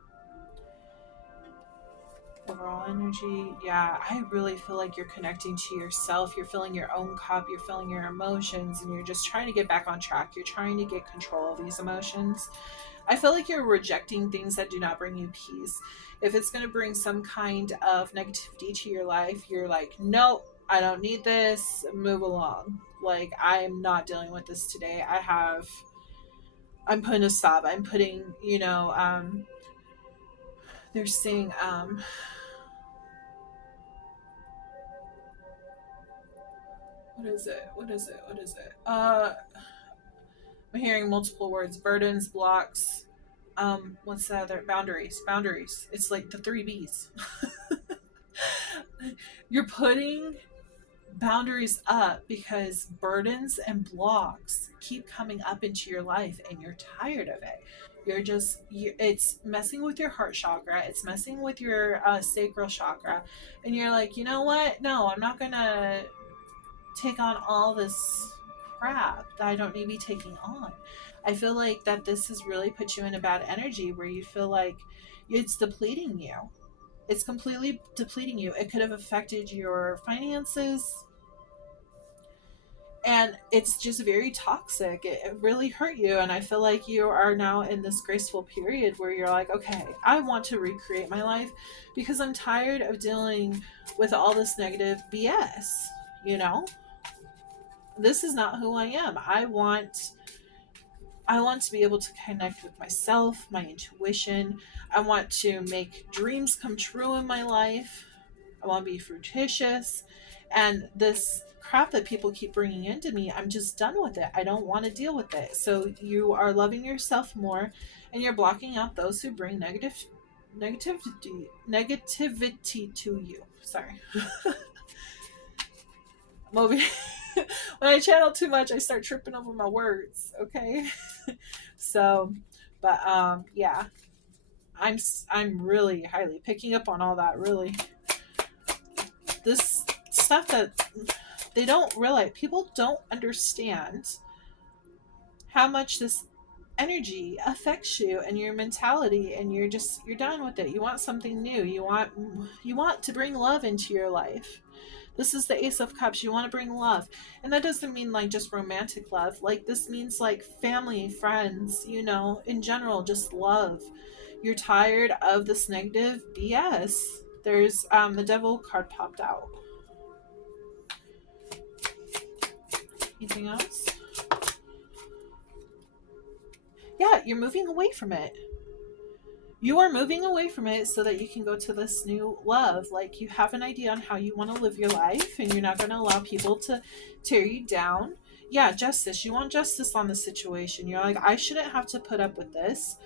Overall energy. Yeah, I really feel like you're connecting to yourself. You're filling your own cup. You're feeling your emotions, and you're just trying to get back on track. You're trying to get control of these emotions. I feel like you're rejecting things that do not bring you peace. If it's going to bring some kind of negativity to your life, you're like, nope, I don't need this. Move along. Like, I'm not dealing with this today. I'm putting a stop. I'm putting, they're saying, what is it? I'm hearing multiple words: burdens, blocks. What's the other? Boundaries. It's like the 3 B's. You're putting boundaries up because burdens and blocks keep coming up into your life, and you're tired of it. It's messing with your heart chakra. It's messing with your sacral chakra, and you're like, you know what? No, I'm not gonna take on all this crap that I don't need to be taking on. I feel like that this has really put you in a bad energy where you feel like it's depleting you. It's completely depleting you. It could have affected your finances, and it's just very toxic. It really hurt you, and I feel like you are now in this graceful period where you're like, okay, I want to recreate my life because I'm tired of dealing with all this negative BS. You know, this is not who I am. I want to be able to connect with myself, my intuition. I want to make dreams come true in my life. I want to be fruititious. And this crap that people keep bringing into me, I'm just done with it. I don't want to deal with it. So you are loving yourself more, and you're blocking out those who bring negativity to you. Sorry. I'm over when I channel too much, I start tripping over my words. Okay. So, but yeah, I'm really highly picking up on all that. Really, this stuff that they don't realize, people don't understand how much this energy affects you and your mentality, and you're done with it. You want something new. You want to bring love into your life. This is the Ace of Cups. You want to bring love. And that doesn't mean like just romantic love. Like, this means like family, friends, in general, just love. You're tired of this negative BS. There's the Devil card popped out. Anything else? Yeah, you're moving away from it. You are moving away from it so that you can go to this new love. Like, you have an idea on how you want to live your life, and you're not going to allow people to tear you down. Yeah, justice. You want justice on the situation. You're like, I shouldn't have to put up with this.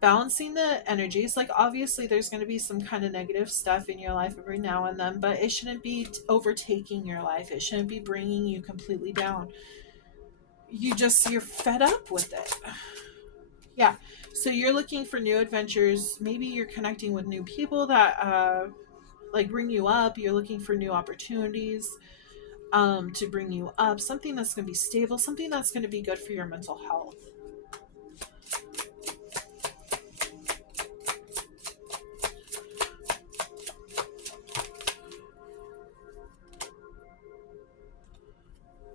Balancing the energies. Like, obviously there's going to be some kind of negative stuff in your life every now and then, but it shouldn't be overtaking your life. It shouldn't be bringing you completely down. You're fed up with it. Yeah. So you're looking for new adventures. Maybe you're connecting with new people that like bring you up. You're looking for new opportunities to bring you up. Something that's going to be stable. Something that's going to be good for your mental health.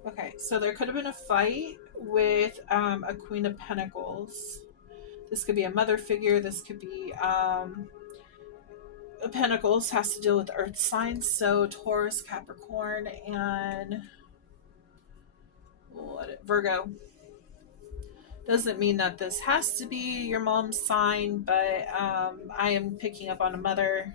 Okay, so there could have been a fight with a Queen of Pentacles. This could be a mother figure. This could be Pentacles has to deal with earth signs, so Taurus, Capricorn, and Virgo. Doesn't mean that this has to be your mom's sign, but I am picking up on a mother.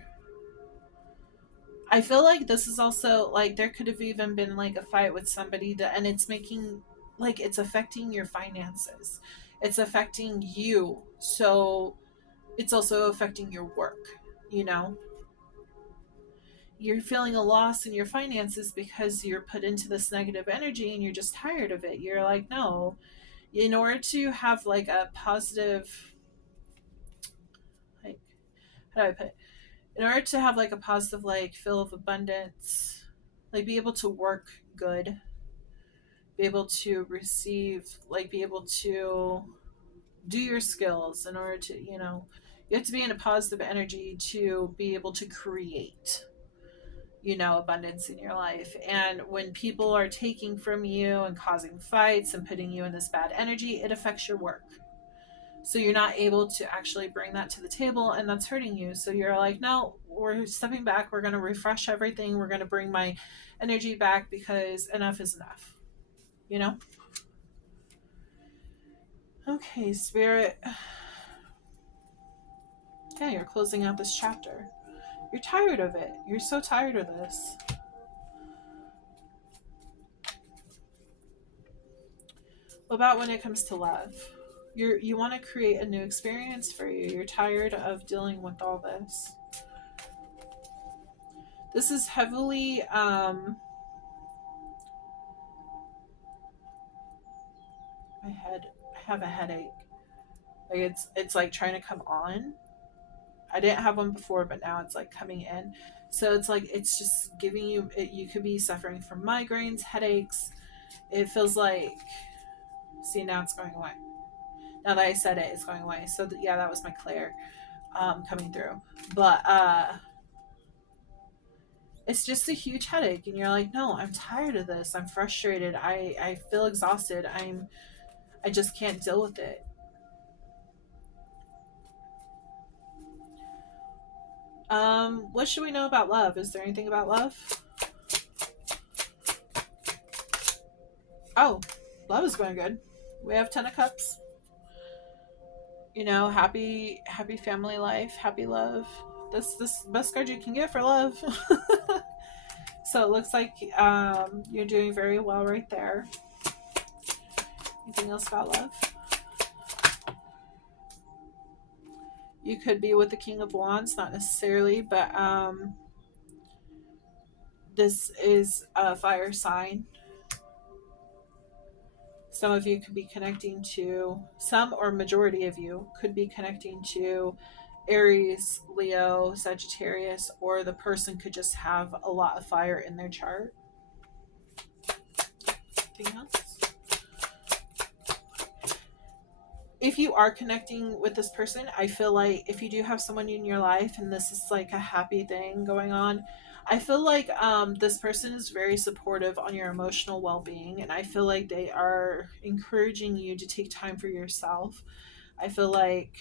I feel like this is also like there could have even been like a fight with somebody that, and it's making like it's affecting your finances. It's affecting you. So it's also affecting your work, you know? You're feeling a loss in your finances because you're put into this negative energy and you're just tired of it. You're like, no, in order to have like a positive, like, how do I put it? In order to have like a positive, like, feel of abundance, like, be able to work good, be able to receive, like, be able to do your skills in order to, you have to be in a positive energy to be able to create abundance in your life. And when people are taking from you and causing fights and putting you in this bad energy, it affects your work. So you're not able to actually bring that to the table, and that's hurting you. So you're like, no, we're stepping back. We're going to refresh everything. We're going to bring my energy back because enough is enough. You know? Okay, Spirit. Yeah, you're closing out this chapter. You're tired of it. You're so tired of this. What about when it comes to love? You want to create a new experience for you. You're tired of dealing with all this. This is heavily my head. I have a headache. Like it's like trying to come on. I didn't have one before, but now it's like coming in. So it's like it's just giving you. You could be suffering from migraines, headaches. It feels like. See, now it's going away. Now that I said it, it's going away. So yeah, that was my Claire coming through. But it's just a huge headache, and you're like, no, I'm tired of this. I'm frustrated. I feel exhausted. I just can't deal with it. What should we know about love? Is there anything about love? Oh, love is going good. We have 10 of Cups. Happy family life, happy love. This best card you can get for love. So it looks like you're doing very well right there. Anything else about love? You could be with the King of Wands, not necessarily, but this is a fire sign. Some of you could be connecting to, some or majority of you could be connecting to Aries, Leo, Sagittarius, or the person could just have a lot of fire in their chart. Anything else? If you are connecting with this person, I feel like if you do have someone in your life and this is like a happy thing going on, I feel like this person is very supportive on your emotional well-being, and I feel like they are encouraging you to take time for yourself. I feel like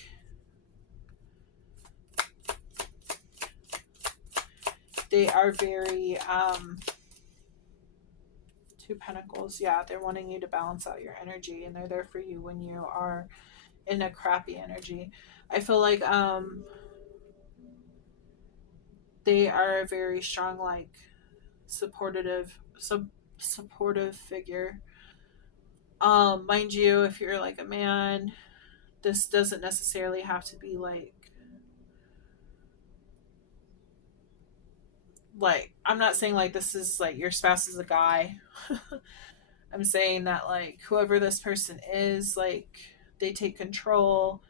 they are very Two Pentacles. Yeah, they're wanting you to balance out your energy, and they're there for you when you are in a crappy energy. I feel like they are a very strong, like, supportive figure. Mind you, if you're like a man, this doesn't necessarily have to be like I'm not saying like this is like your spouse is a guy. I'm saying that like whoever this person is, like, they take control.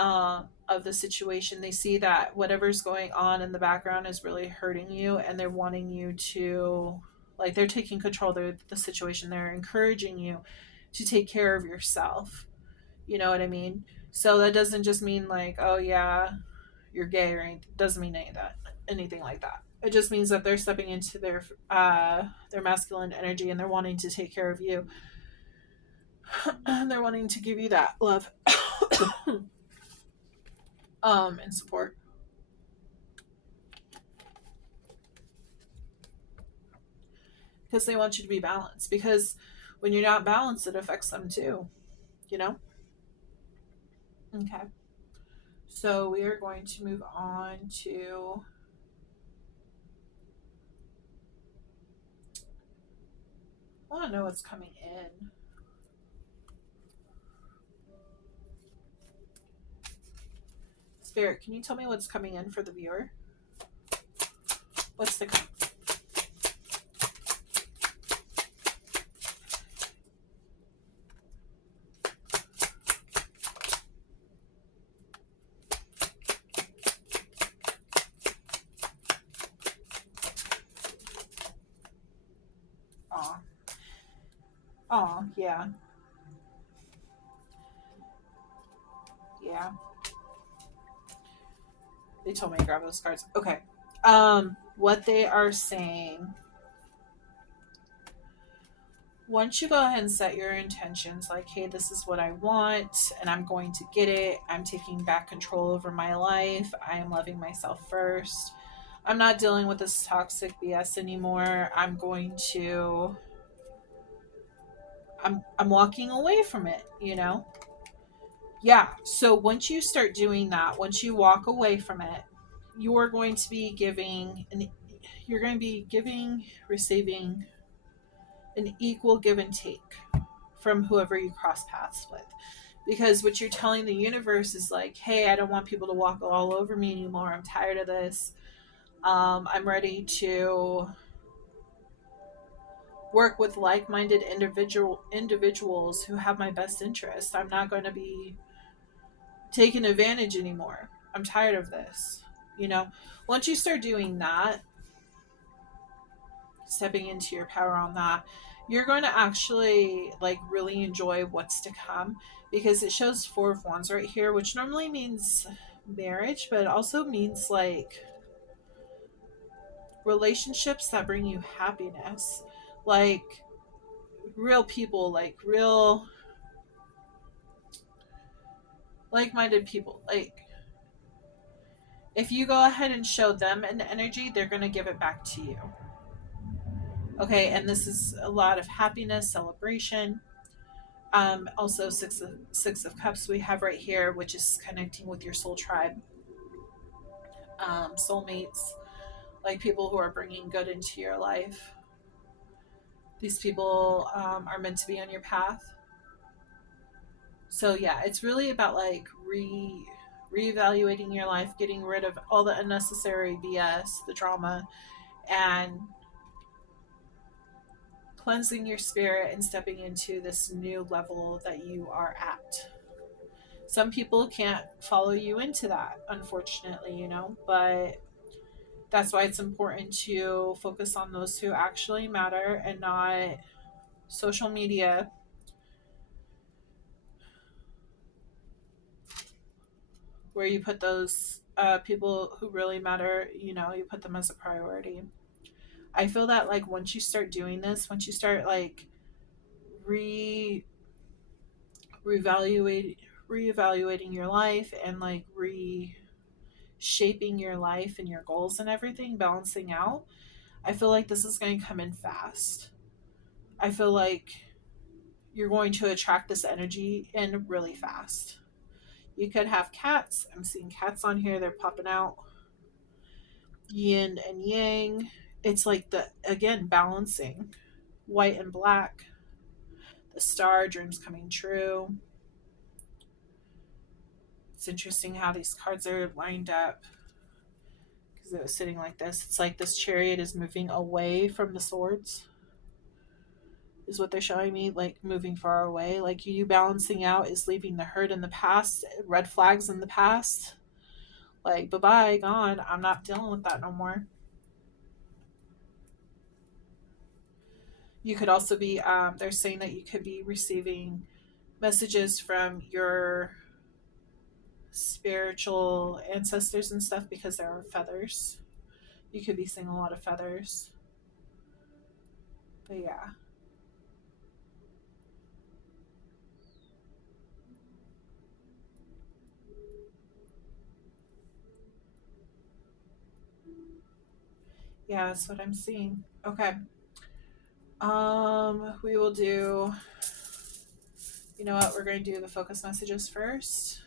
of the situation. They see that whatever's going on in the background is really hurting you, and they're wanting you to, like, they're taking control of the situation. They're encouraging you to take care of yourself. You know what I mean? So that doesn't just mean like, oh yeah, you're gay or anything. Doesn't mean anything like that. It just means that they're stepping into their masculine energy, and they're wanting to take care of you. And they're wanting to give you that love and support. Because they want you to be balanced. Because when you're not balanced, it affects them too. You know? Okay. So we are going to move on to I want to know what's coming in. Spirit, can you tell me what's coming in for the viewer? What's the Aw. Aw, yeah. Yeah. They told me to grab those cards. Okay. What they are saying, once you go ahead and set your intentions, like, hey, this is what I want, and I'm going to get it. I'm taking back control over my life. I am loving myself first. I'm not dealing with this toxic BS anymore. I'm walking away from it, you know? Yeah. So once you start doing that, once you walk away from it, you're going to be receiving an equal give and take from whoever you cross paths with. Because what you're telling the universe is like, hey, I don't want people to walk all over me anymore. I'm tired of this. I'm ready to work with like-minded individuals who have my best interest. I'm not going to be taken advantage anymore. I'm tired of this. You know, once you start doing that, stepping into your power on that, you're going to actually like really enjoy what's to come, because it shows Four of Wands right here, which normally means marriage, but it also means like relationships that bring you happiness, like real people, like real like-minded people. Like if you go ahead and show them an energy, they're going to give it back to you. Okay, and this is a lot of happiness, celebration. Also, six of Cups we have right here, which is connecting with your soul tribe, soulmates, like people who are bringing good into your life. These people are meant to be on your path. So yeah, it's really about like reevaluating your life, getting rid of all the unnecessary BS, the drama, and cleansing your spirit and stepping into this new level that you are at. Some people can't follow you into that, unfortunately, you know, but that's why it's important to focus on those who actually matter and not social media where you put those people who really matter, you know, you put them as a priority. I feel that like once you start doing this, once you start like re reevaluating reevaluating your life and like reshaping your life and your goals and everything, balancing out, I feel like this is going to come in fast. I feel like you're going to attract this energy in really fast. You could have cats. I'm seeing cats on here. They're popping out. Yin and yang. It's like the, again, balancing. White and black. The star, dreams coming true. It's interesting how these cards are lined up because it was sitting like this. It's like this chariot is moving away from the swords. is what they're showing me, like moving far away. Like you balancing out is leaving the hurt in the past, red flags in the past. Like, bye-bye, gone. I'm not dealing with that no more. You could also be, they're saying that you could be receiving messages from your spiritual ancestors and stuff because there are feathers. You could be seeing a lot of feathers. But yeah. Yeah, that's what I'm seeing. Okay. We will do, you know what, we're going to do the focus messages first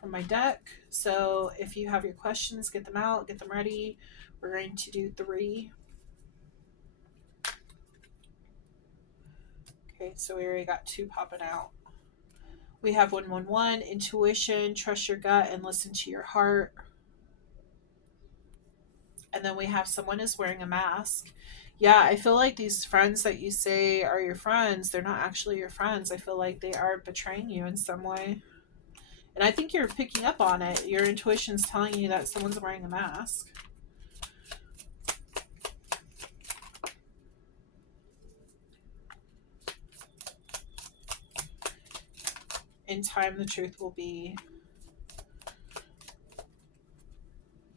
from my deck. So if you have your questions, get them out, get them ready. We're going to do 3. Okay, so we already got 2 popping out. We have 111, intuition, trust your gut and listen to your heart. And then we have someone is wearing a mask. Yeah, I feel like these friends that you say are your friends, they're not actually your friends. I feel like they are betraying you in some way. And I think you're picking up on it. Your intuition's telling you that someone's wearing a mask. In time, the truth will be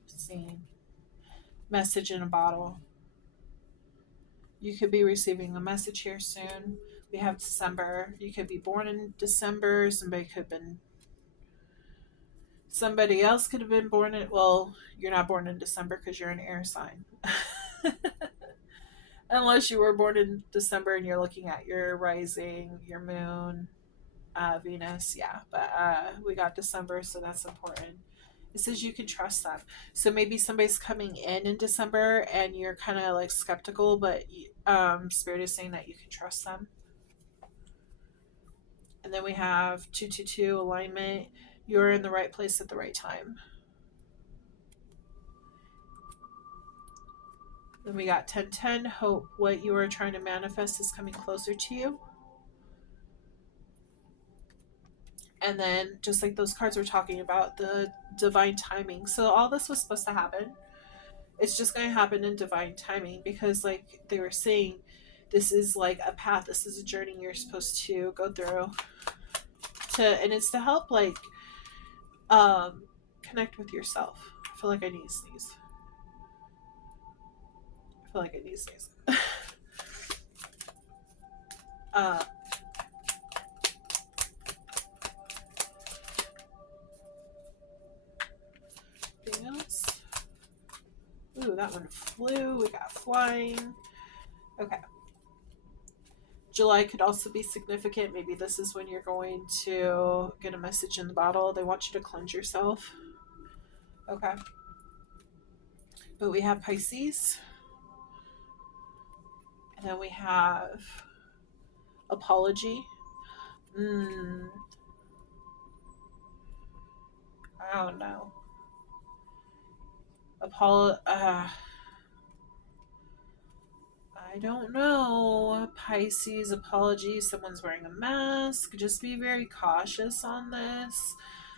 seen. Message in a bottle. You could be receiving a message here soon. We have December. You could be born in December. Somebody else could have been born in, well, you're not born in December because you're an air sign. Unless you were born in December and you're looking at your rising, your moon, Venus. Yeah, but we got December, so that's important. It says you can trust them. So maybe somebody's coming in December and you're kind of like skeptical, but Spirit is saying that you can trust them. And then we have 222 alignment. You're in the right place at the right time. Then we got 1010, hope what you are trying to manifest is coming closer to you. And then just like those cards we're talking about, the divine timing. So all this was supposed to happen. It's just going to happen in divine timing because like they were saying, this is like a path. This is a journey you're supposed to go through. And it's to help like connect with yourself. I feel like I need to sneeze. Anything else? Ooh, that one flew. We got flying. Okay. July could also be significant. Maybe this is when you're going to get a message in the bottle. They want you to cleanse yourself. Okay. But we have Pisces. And then we have apology. I don't know. I don't know. Pisces, apology. Someone's wearing a mask. Just be very cautious on this.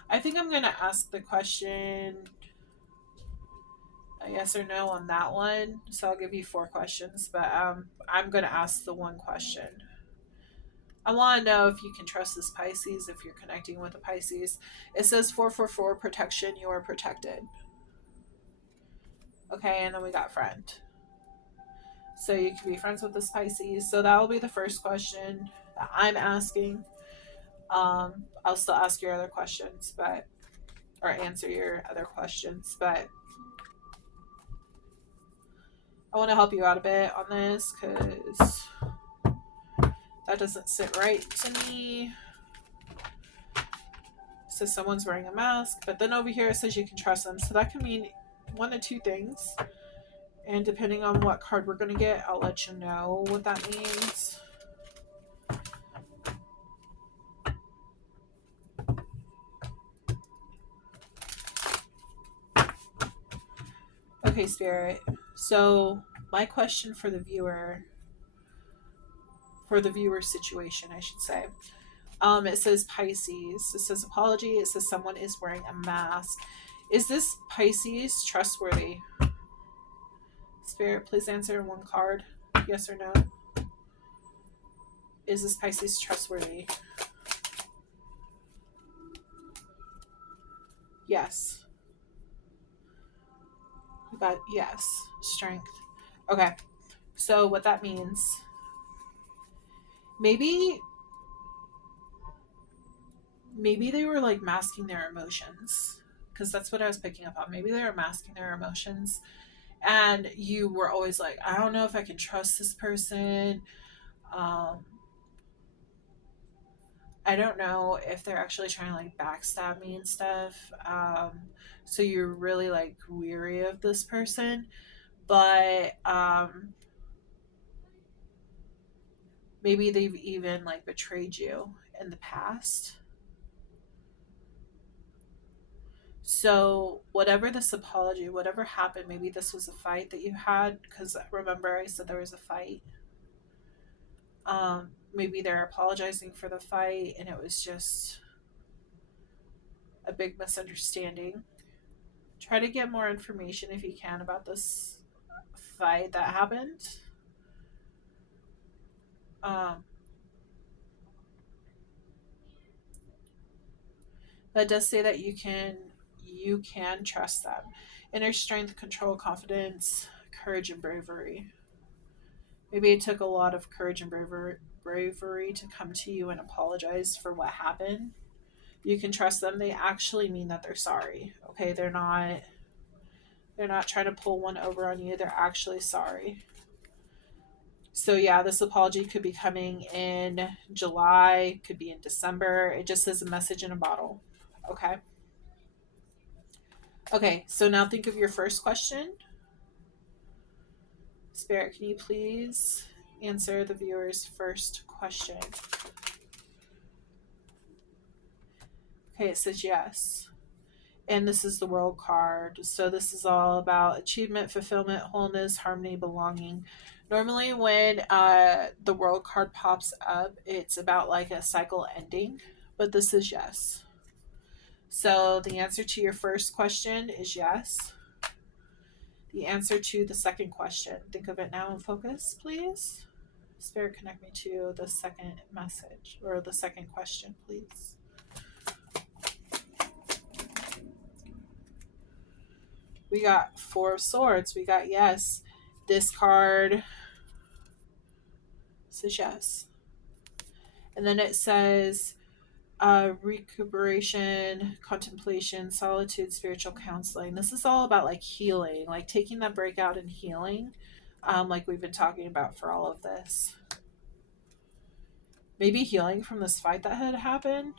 I think I'm going to ask the question a yes or no on that one. So I'll give you 4 questions, but I'm going to ask the one question. I want to know if you can trust this Pisces, if you're connecting with a Pisces. It says 444 protection. You are protected. Okay, and then we got friend. So you can be friends with this Pisces. So that will be the first question that I'm asking. I'll still ask your other questions, or answer your other questions, but I want to help you out a bit on this because that doesn't sit right to me. So someone's wearing a mask, but then over here it says you can trust them. So that can mean one of 2 things. And depending on what card we're going to get, I'll let you know what that means. Okay, Spirit. So my question for the viewer for the viewer's situation, I should say. It says Pisces. It says apology. It says someone is wearing a mask. Is this Pisces trustworthy? Spirit, please answer one card. Yes or no? Is this Pisces trustworthy? Yes. We got yes. Strength. Okay. So what that means, maybe they were like masking their emotions, because that's what I was picking up on. Maybe they were masking their emotions, and you were always like, I don't know if I can trust this person. I don't know if they're actually trying to like backstab me and stuff. So you're really like weary of this person, but maybe they've even like betrayed you in the past. So whatever this apology, whatever happened, maybe this was a fight that you had, because remember I said there was a fight. Maybe they're apologizing for the fight and it was just a big misunderstanding. Try to get more information if you can about this fight that happened. That does say that you can trust them. Inner strength, control, confidence, courage, and bravery. Maybe it took a lot of courage and bravery to come to you and apologize for what happened. You can trust them. They actually mean that they're sorry. Okay, they're not trying to pull one over on you. They're actually sorry. So yeah, this apology could be coming in July, could be in December. It just says a message in a bottle. Okay. Okay, so now think of your first question. Spirit, can you please answer the viewer's first question? Okay, it says yes. And this is the World card. So this is all about achievement, fulfillment, wholeness, harmony, belonging. Normally when the World card pops up, it's about like a cycle ending, but this is yes. So the answer to your first question is yes. The answer to the second question, think of it now and focus, please. Spirit, connect me to the second message or the second question, please. We got Four of Swords. We got yes. This card says yes. And then it says recuperation, contemplation, solitude, spiritual counseling. This is all about like healing, like taking that break out and healing, like we've been talking about for all of this. Maybe healing from this fight that had happened.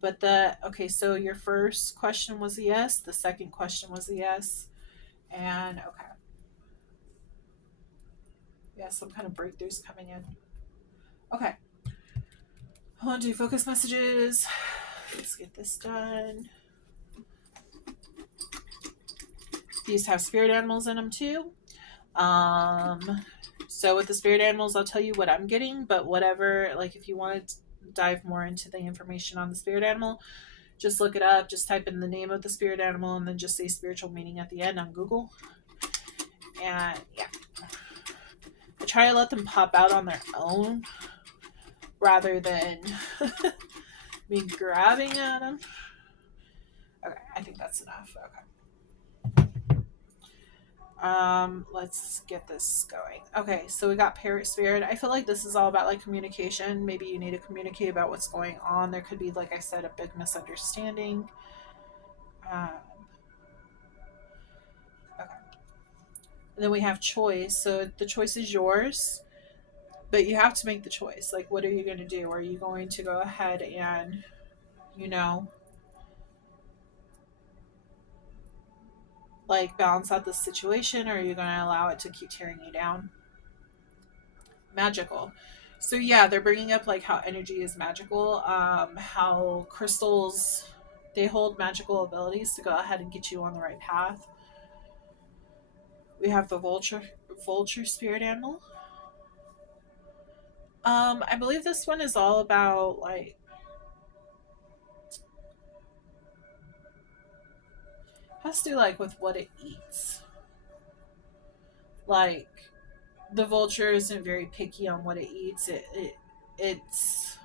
But okay, so your first question was a yes, the second question was a yes, and okay. Yeah, some kind of breakthroughs coming in. Okay. I want to do focus messages. Let's get this done. These have spirit animals in them too. So with the spirit animals, I'll tell you what I'm getting, but whatever, like if you want to dive more into the information on the spirit animal, just look it up, just type in the name of the spirit animal and then just say spiritual meaning at the end on Google. And yeah, I try to let them pop out on their own rather than me grabbing at them. Okay, I think that's enough. Okay. Let's get this going. Okay, so we got Parrot Spirit. I feel like this is all about like communication. Maybe you need to communicate about what's going on. There could be, like I said, a big misunderstanding. Okay. And then we have choice. So the choice is yours, but you have to make the choice. Like, what are you going to do? Are you going to go ahead and, like balance out the situation, or are you going to allow it to keep tearing you down? Magical. So yeah, they're bringing up like how energy is magical, how crystals, they hold magical abilities to go ahead and get you on the right path. We have the vulture spirit animal. I believe this one is all about like has to do like with what it eats. Like the vulture isn't very picky on what it eats. It's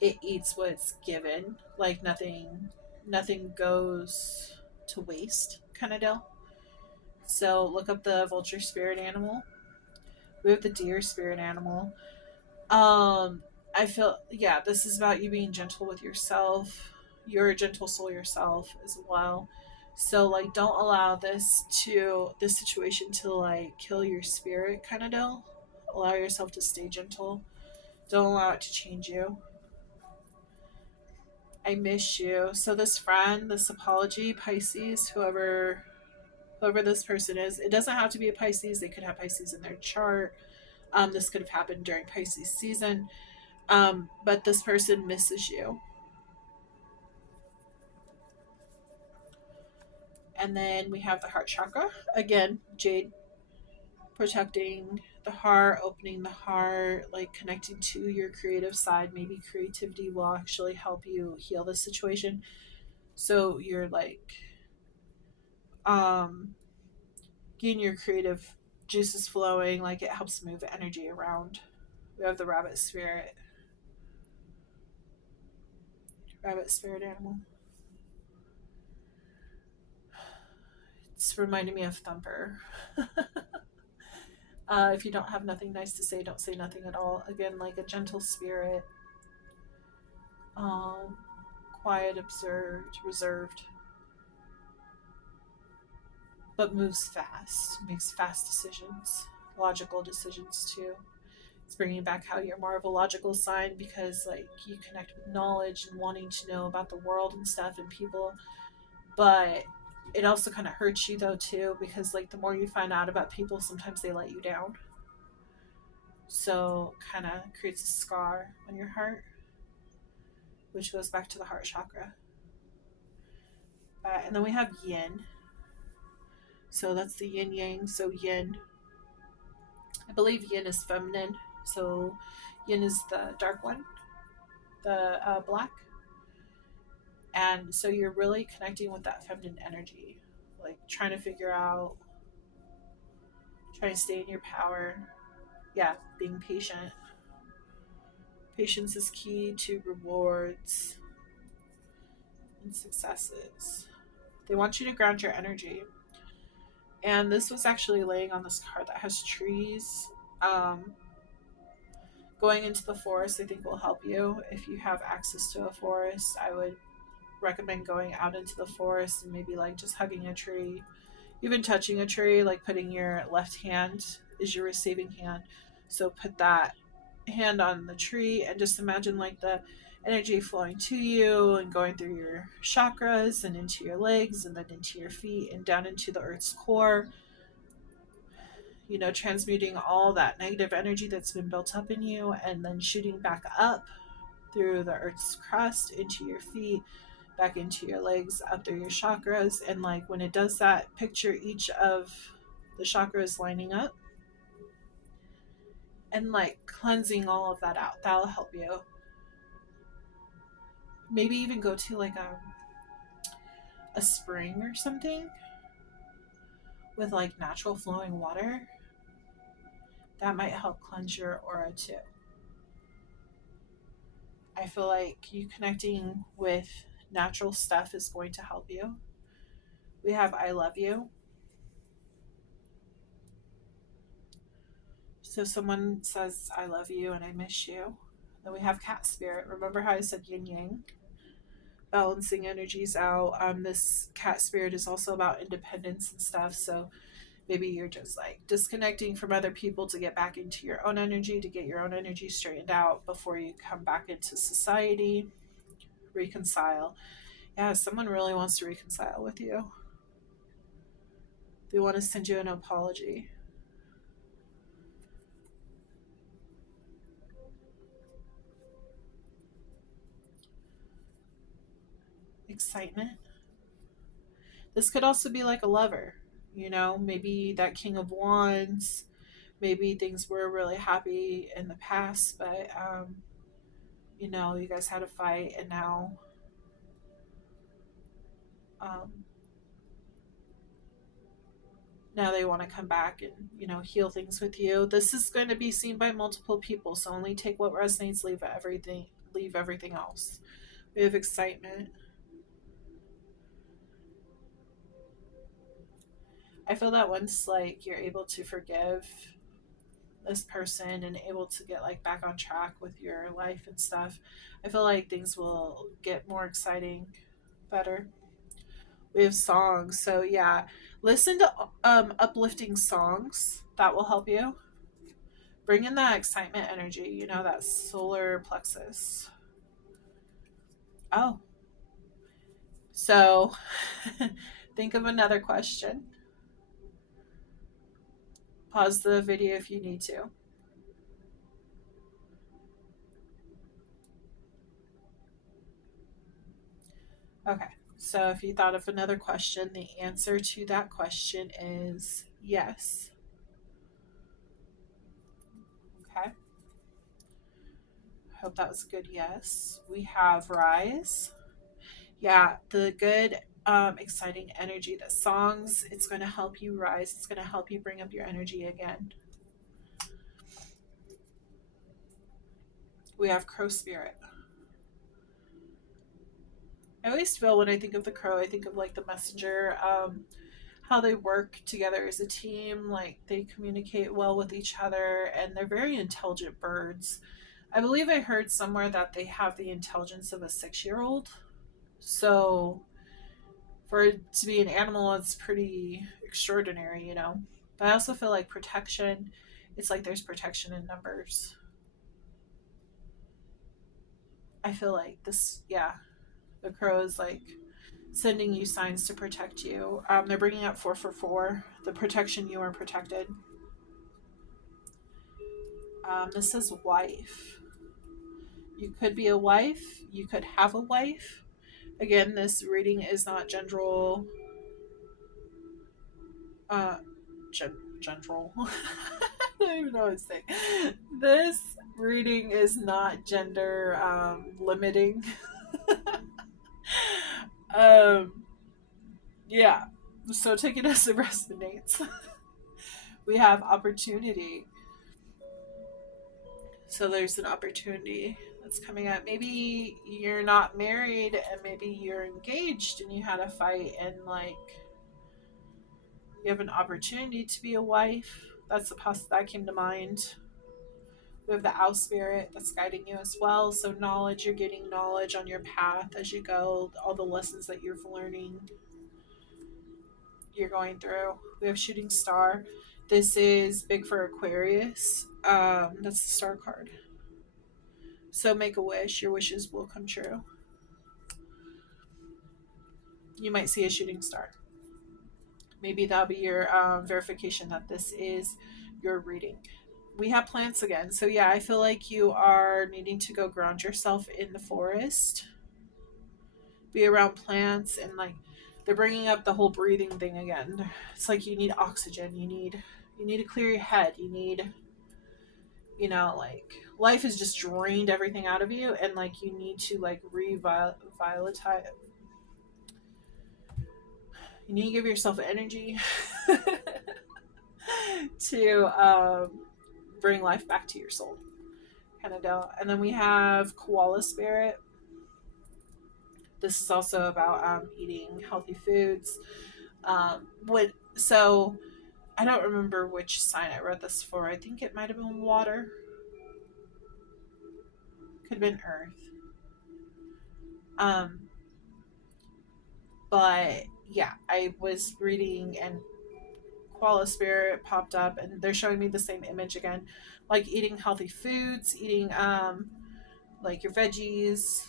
it eats what it's given. Like nothing goes to waste kind of deal. So look up the vulture spirit animal. We have the deer spirit animal. Um, I feel, yeah, this is about you being gentle with yourself. You're a gentle soul yourself as well. So like, don't allow this situation to like kill your spirit, kind of deal. Allow yourself to stay gentle. Don't allow it to change you. I miss you. So this friend, this apology, Pisces, whoever this person is, it doesn't have to be a Pisces. They could have Pisces in their chart. This could have happened during Pisces season. But this person misses you. And then we have the heart chakra. Again, jade, protecting the heart, opening the heart, like connecting to your creative side. Maybe creativity will actually help you heal this situation. So you're like um getting your creative juices flowing, like it helps move energy around. We have the rabbit spirit animal. It's reminding me of Thumper. If you don't have nothing nice to say, don't say nothing at all. Again, like a gentle spirit, um, quiet, observed, reserved, but moves fast, makes fast decisions, logical decisions too. It's bringing back how you're more of a logical sign because like you connect with knowledge and wanting to know about the world and stuff and people, but it also kind of hurts you though too because like the more you find out about people, sometimes they let you down. So kind of creates a scar on your heart, which goes back to the heart chakra. And then we have yin. So that's the yin yang. So yin, I believe yin is feminine. So yin is the dark one, the black. And so you're really connecting with that feminine energy, like trying to figure out, trying to stay in your power. Yeah, being patient. Patience is key to rewards and successes. They want you to ground your energy. And this was actually laying on this card that has trees. Um, Going into the forest, I think, will help you. If you have access to a forest, I would recommend going out into the forest and maybe like just hugging a tree, even touching a tree, like putting your left hand is your receiving hand. So put that hand on the tree and just imagine like the energy flowing to you and going through your chakras and into your legs and then into your feet and down into the earth's core, you know, transmuting all that negative energy that's been built up in you and then shooting back up through the earth's crust into your feet, back into your legs, up through your chakras. And like when it does that, picture each of the chakras lining up and like cleansing all of that out. That'll help you. Maybe even go to like a spring or something with like natural flowing water. That might help cleanse your aura too. I feel like you connecting with natural stuff is going to help you. We have I love you. So someone says I love you and I miss you. Then we have cat spirit. Remember how I said yin yang? Balancing energies out. This cat spirit is also about independence and stuff. So maybe you're just like disconnecting from other people to get back into your own energy, to get your own energy straightened out before you come back into society. Reconcile. Yeah, someone really wants to reconcile with you. They want to send you an apology. Excitement. This could also be like a lover, you know, maybe that King of Wands. Maybe things were really happy in the past, but you know, you guys had a fight, and um, now they want to come back and, you know, heal things with you. This is going to be seen by multiple people, so only take what resonates, leave everything else. We have excitement. I feel that once like you're able to forgive this person and able to get like back on track with your life and stuff, I feel like things will get more exciting, better. We have songs, so yeah, listen to uplifting songs. That will help you bring in that excitement energy, you know, that solar plexus. Oh, so think of another question. Pause the video if you need to. Okay, so if you thought of another question, the answer to that question is yes. Okay, hope that was a good yes. We have rise. Yeah, the good, exciting energy, the songs, it's going to help you rise. It's going to help you bring up your energy again. We have crow spirit. I always feel when I think of the crow, I think of like the messenger, how they work together as a team, like they communicate well with each other, and they're very intelligent birds. I believe I heard somewhere that they have the intelligence of a 6-year-old. So for it to be an animal, it's pretty extraordinary, you know. But I also feel like protection, it's like there's protection in numbers. I feel like this, yeah, the crow is like sending you signs to protect you. They're bringing up 444, the protection, you are protected. This is wife. You could be a wife, you could have a wife. Again, this reading is not general. Uh, general. I don't even know what to say. This reading is not gender limiting. um, yeah, so take it as it resonates. We have opportunity. So there's an opportunity that's coming up. Maybe you're not married and maybe you're engaged and you had a fight, and like you have an opportunity to be a wife. That's that came to mind. We have the owl spirit that's guiding you as well. So knowledge, you're getting knowledge on your path as you go. All the lessons that you're learning, you're going through. We have shooting star. This is big for Aquarius. That's the star card. So make a wish. Your wishes will come true. You might see a shooting star. Maybe that'll be your verification that this is your reading. We have plants again. So yeah, I feel like you are needing to go ground yourself in the forest. Be around plants, and like they're bringing up the whole breathing thing again. It's like you need oxygen. You need to clear your head. You need, you know, like life has just drained everything out of you, and like you need to like revitalize. You need to give yourself energy to bring life back to your soul, kind of deal. And then we have koala spirit. This is also about eating healthy foods. So I don't remember which sign I read this for. I think it might have been water. Could have been earth. But yeah, I was reading and koala spirit popped up, and they're showing me the same image again, like eating healthy foods, eating like your veggies,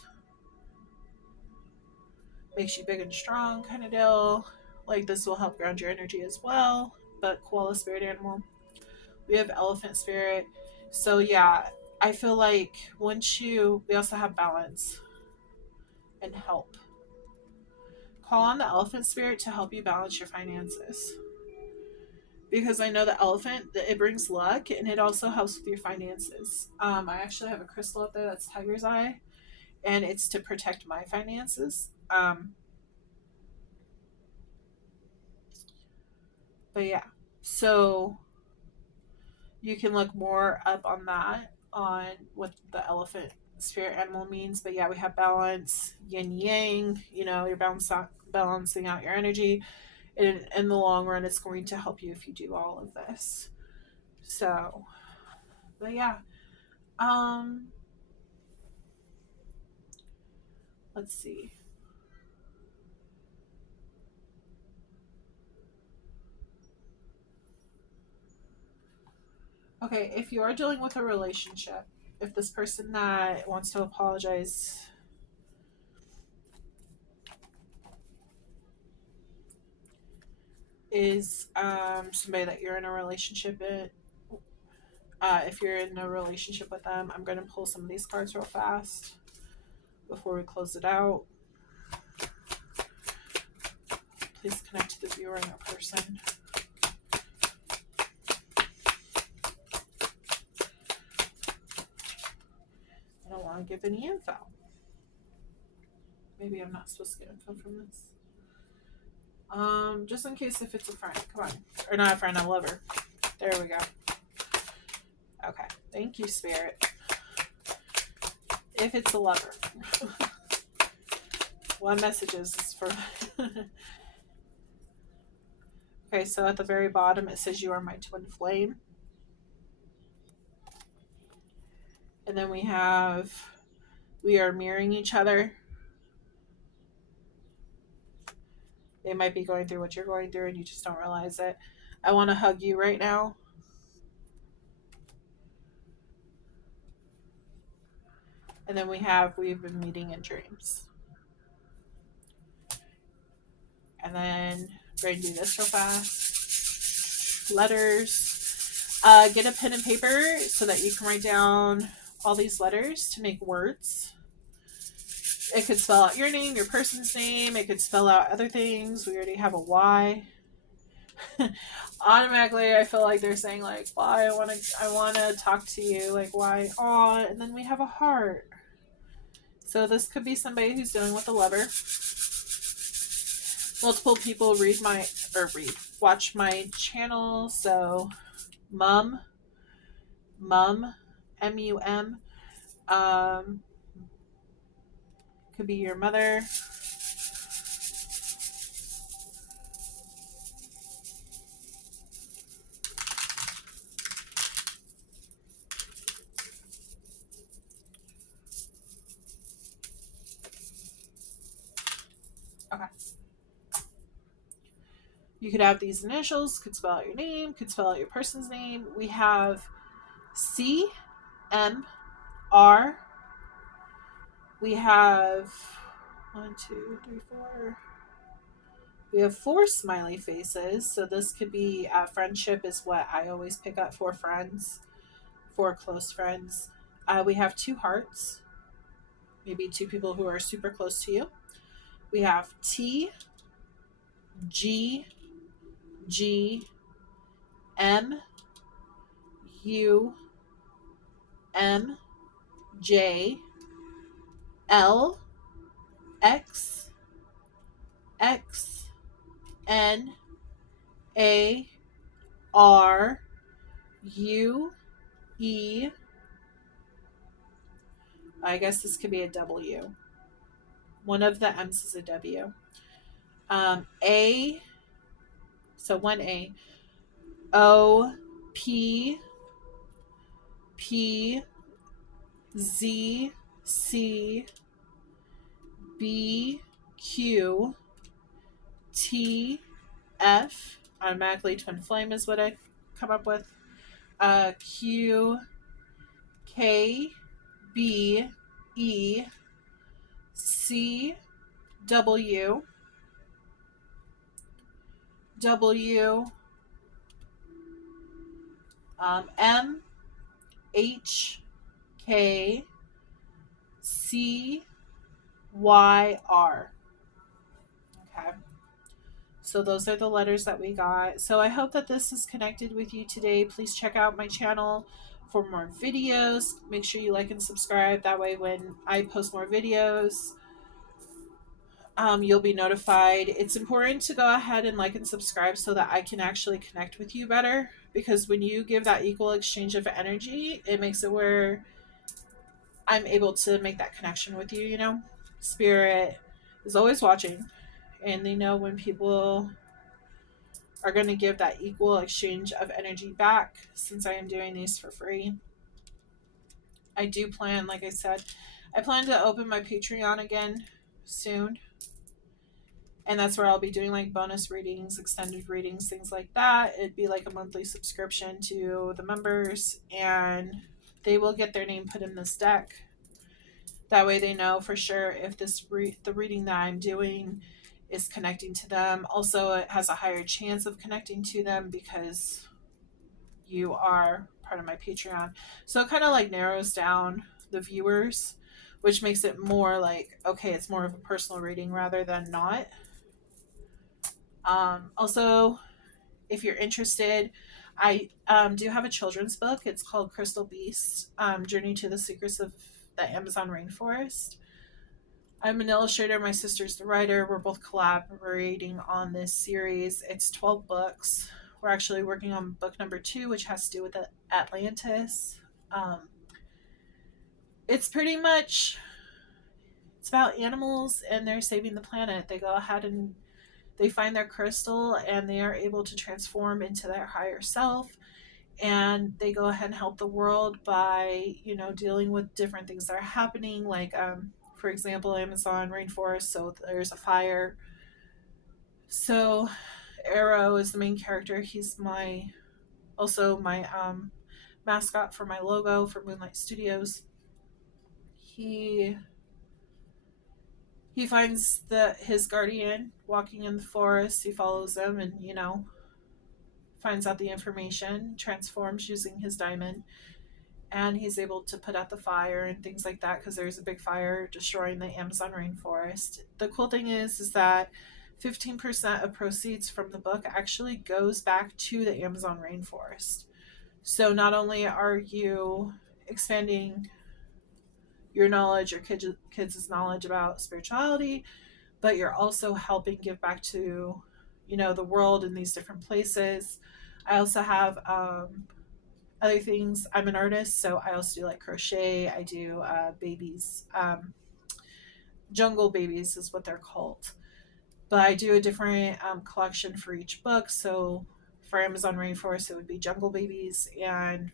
makes you big and strong kind of deal. Like this will help ground your energy as well. But koala spirit animal. We have elephant spirit. So yeah, I feel like we also have balance and help. call on the elephant spirit to help you balance your finances. Because I know the elephant, it brings luck, and it also helps with your finances. I actually have a crystal up there that's tiger's eye, and it's to protect my finances. But yeah, so you can look more up on that, on what the elephant spirit animal means. But yeah, we have balance, yin yang, you're balancing out your energy. In the long run, it's going to help you if you do all of this. So, but yeah, let's see. Okay, if you are dealing with a relationship, if this person that wants to apologize is somebody that you're in a relationship in, if you're in a relationship with them, I'm going to pull some of these cards real fast before we close it out. Please connect to the viewer and the person. I don't want to give any info. Maybe I'm not supposed to get info from this. Just in case if it's a friend. Come on. Or not a friend, a lover. There we go. Okay. Thank you, Spirit. If it's a lover. What messages is for... Okay, so at the very bottom it says you are my twin flame. And then we have we are mirroring each other. They might be going through what you're going through and you just don't realize it. I want to hug you right now. And then we've been meeting in dreams. And then we're going to do this real fast. Letters. Get a pen and paper so that you can write down all these letters to make words. It could spell out your name, your person's name. It could spell out other things. We already have a Y. Automatically, I feel like they're saying like, "Why I wanna talk to you." Like, why? Aw, and then we have a heart. So this could be somebody who's dealing with a lover. Multiple people watch my channel. So, mum, M-U-M, could be your mother. Okay. You could have these initials, could spell out your name, could spell out your person's name. We have C, M, R. We have 1, 2, 3, 4. We have 4 smiley faces. So this could be friendship is what I always pick up for friends, for close friends. We have 2 hearts, maybe 2 people who are super close to you. We have T, G, G, M, U, M, J, L, X, X, N, A, R, U, E. I guess this could be a W. One of the M's is a W. A, so 1 A. O, P, P, Z, C, B, Q, T, F. Automatically twin flame is what I come up with. Q, K, B, E, C, W, W, M, H, K, C, Y, R. Okay. So those are the letters that we got. So I hope that this is connected with you today. Please check out my channel for more videos. Make sure you like and subscribe. That way when I post more videos, you'll be notified. It's important to go ahead and like and subscribe so that I can actually connect with you better. Because when you give that equal exchange of energy, it makes it where I'm able to make that connection with you, you know? Spirit is always watching, and they know when people are going to give that equal exchange of energy back. Since I am doing these for free, I do plan, like I said, I plan to open my Patreon again soon, and that's where I'll be doing like bonus readings, extended readings, things like that. It'd be like a monthly subscription to the members, and they will get their name put in this deck. That way they know for sure if the reading that I'm doing is connecting to them. Also, it has a higher chance of connecting to them because you are part of my Patreon. So it kind of like narrows down the viewers, which makes it more like, okay, it's more of a personal reading rather than not. Also, if you're interested, I do have a children's book. It's called Crystal Beast, Journey to the Secrets of the Amazon Rainforest. I'm an illustrator. My sister's the writer. We're both collaborating on this series. It's 12 books. We're actually working on book number 2, which has to do with Atlantis. It's pretty much, it's about animals and they're saving the planet. They go ahead and they find their crystal and they are able to transform into their higher self, and they go ahead and help the world by, you know, dealing with different things that are happening, like for example, Amazon rainforest. So there's a fire. So Arrow is the main character. He's my mascot for my logo for Moonlight Studios. He finds his guardian walking in the forest. He follows him and, you know, finds out the information, transforms using his diamond, and he's able to put out the fire and things like that because there's a big fire destroying the Amazon rainforest. The cool thing is that 15% of proceeds from the book actually goes back to the Amazon rainforest. So not only are you expanding your knowledge, your kids' knowledge about spirituality, but you're also helping give back to, you know, the world in these different places. I also have other things. I'm an artist, so I also do like crochet. I do babies, jungle babies is what they're called. But I do a different collection for each book. So for Amazon Rainforest, it would be jungle babies, and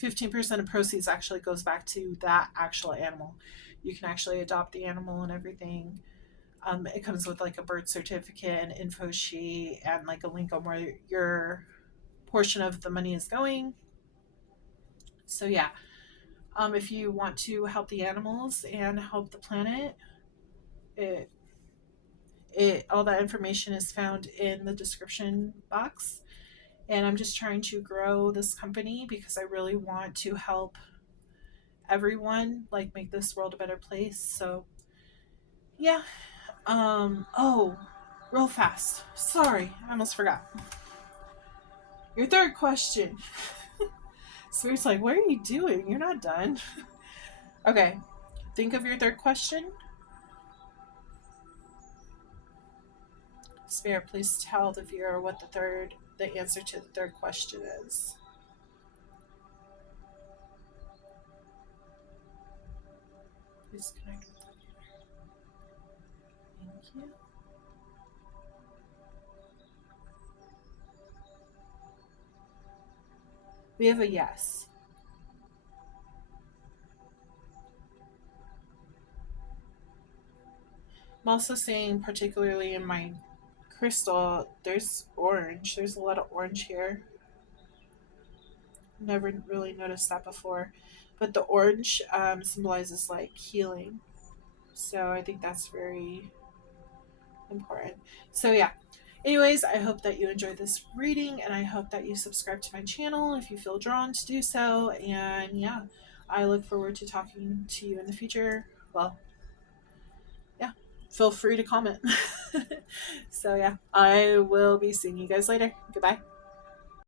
15% of proceeds actually goes back to that actual animal. You can actually adopt the animal and everything. It comes with like a birth certificate and info sheet and like a link on where your portion of the money is going. So yeah, if you want to help the animals and help the planet, it all that information is found in the description box. And I'm just trying to grow this company because I really want to help everyone, like make this world a better place. So yeah. Oh, real fast. Sorry, I almost forgot. Your third question. Spirit's like, what are you doing? You're not done. Okay. Think of your third question. Spirit, please tell the viewer what the answer to the third question is. Please connect with the viewer. Thank you. We have a yes. I'm also saying, particularly in my crystal, there's orange. There's a lot of orange here. Never really noticed that before. But the orange symbolizes like healing. So I think that's very important. So yeah. Anyways, I hope that you enjoyed this reading, and I hope that you subscribe to my channel if you feel drawn to do so. And yeah, I look forward to talking to you in the future. Well, yeah. feel free to comment. So yeah, I will be seeing you guys later. Goodbye.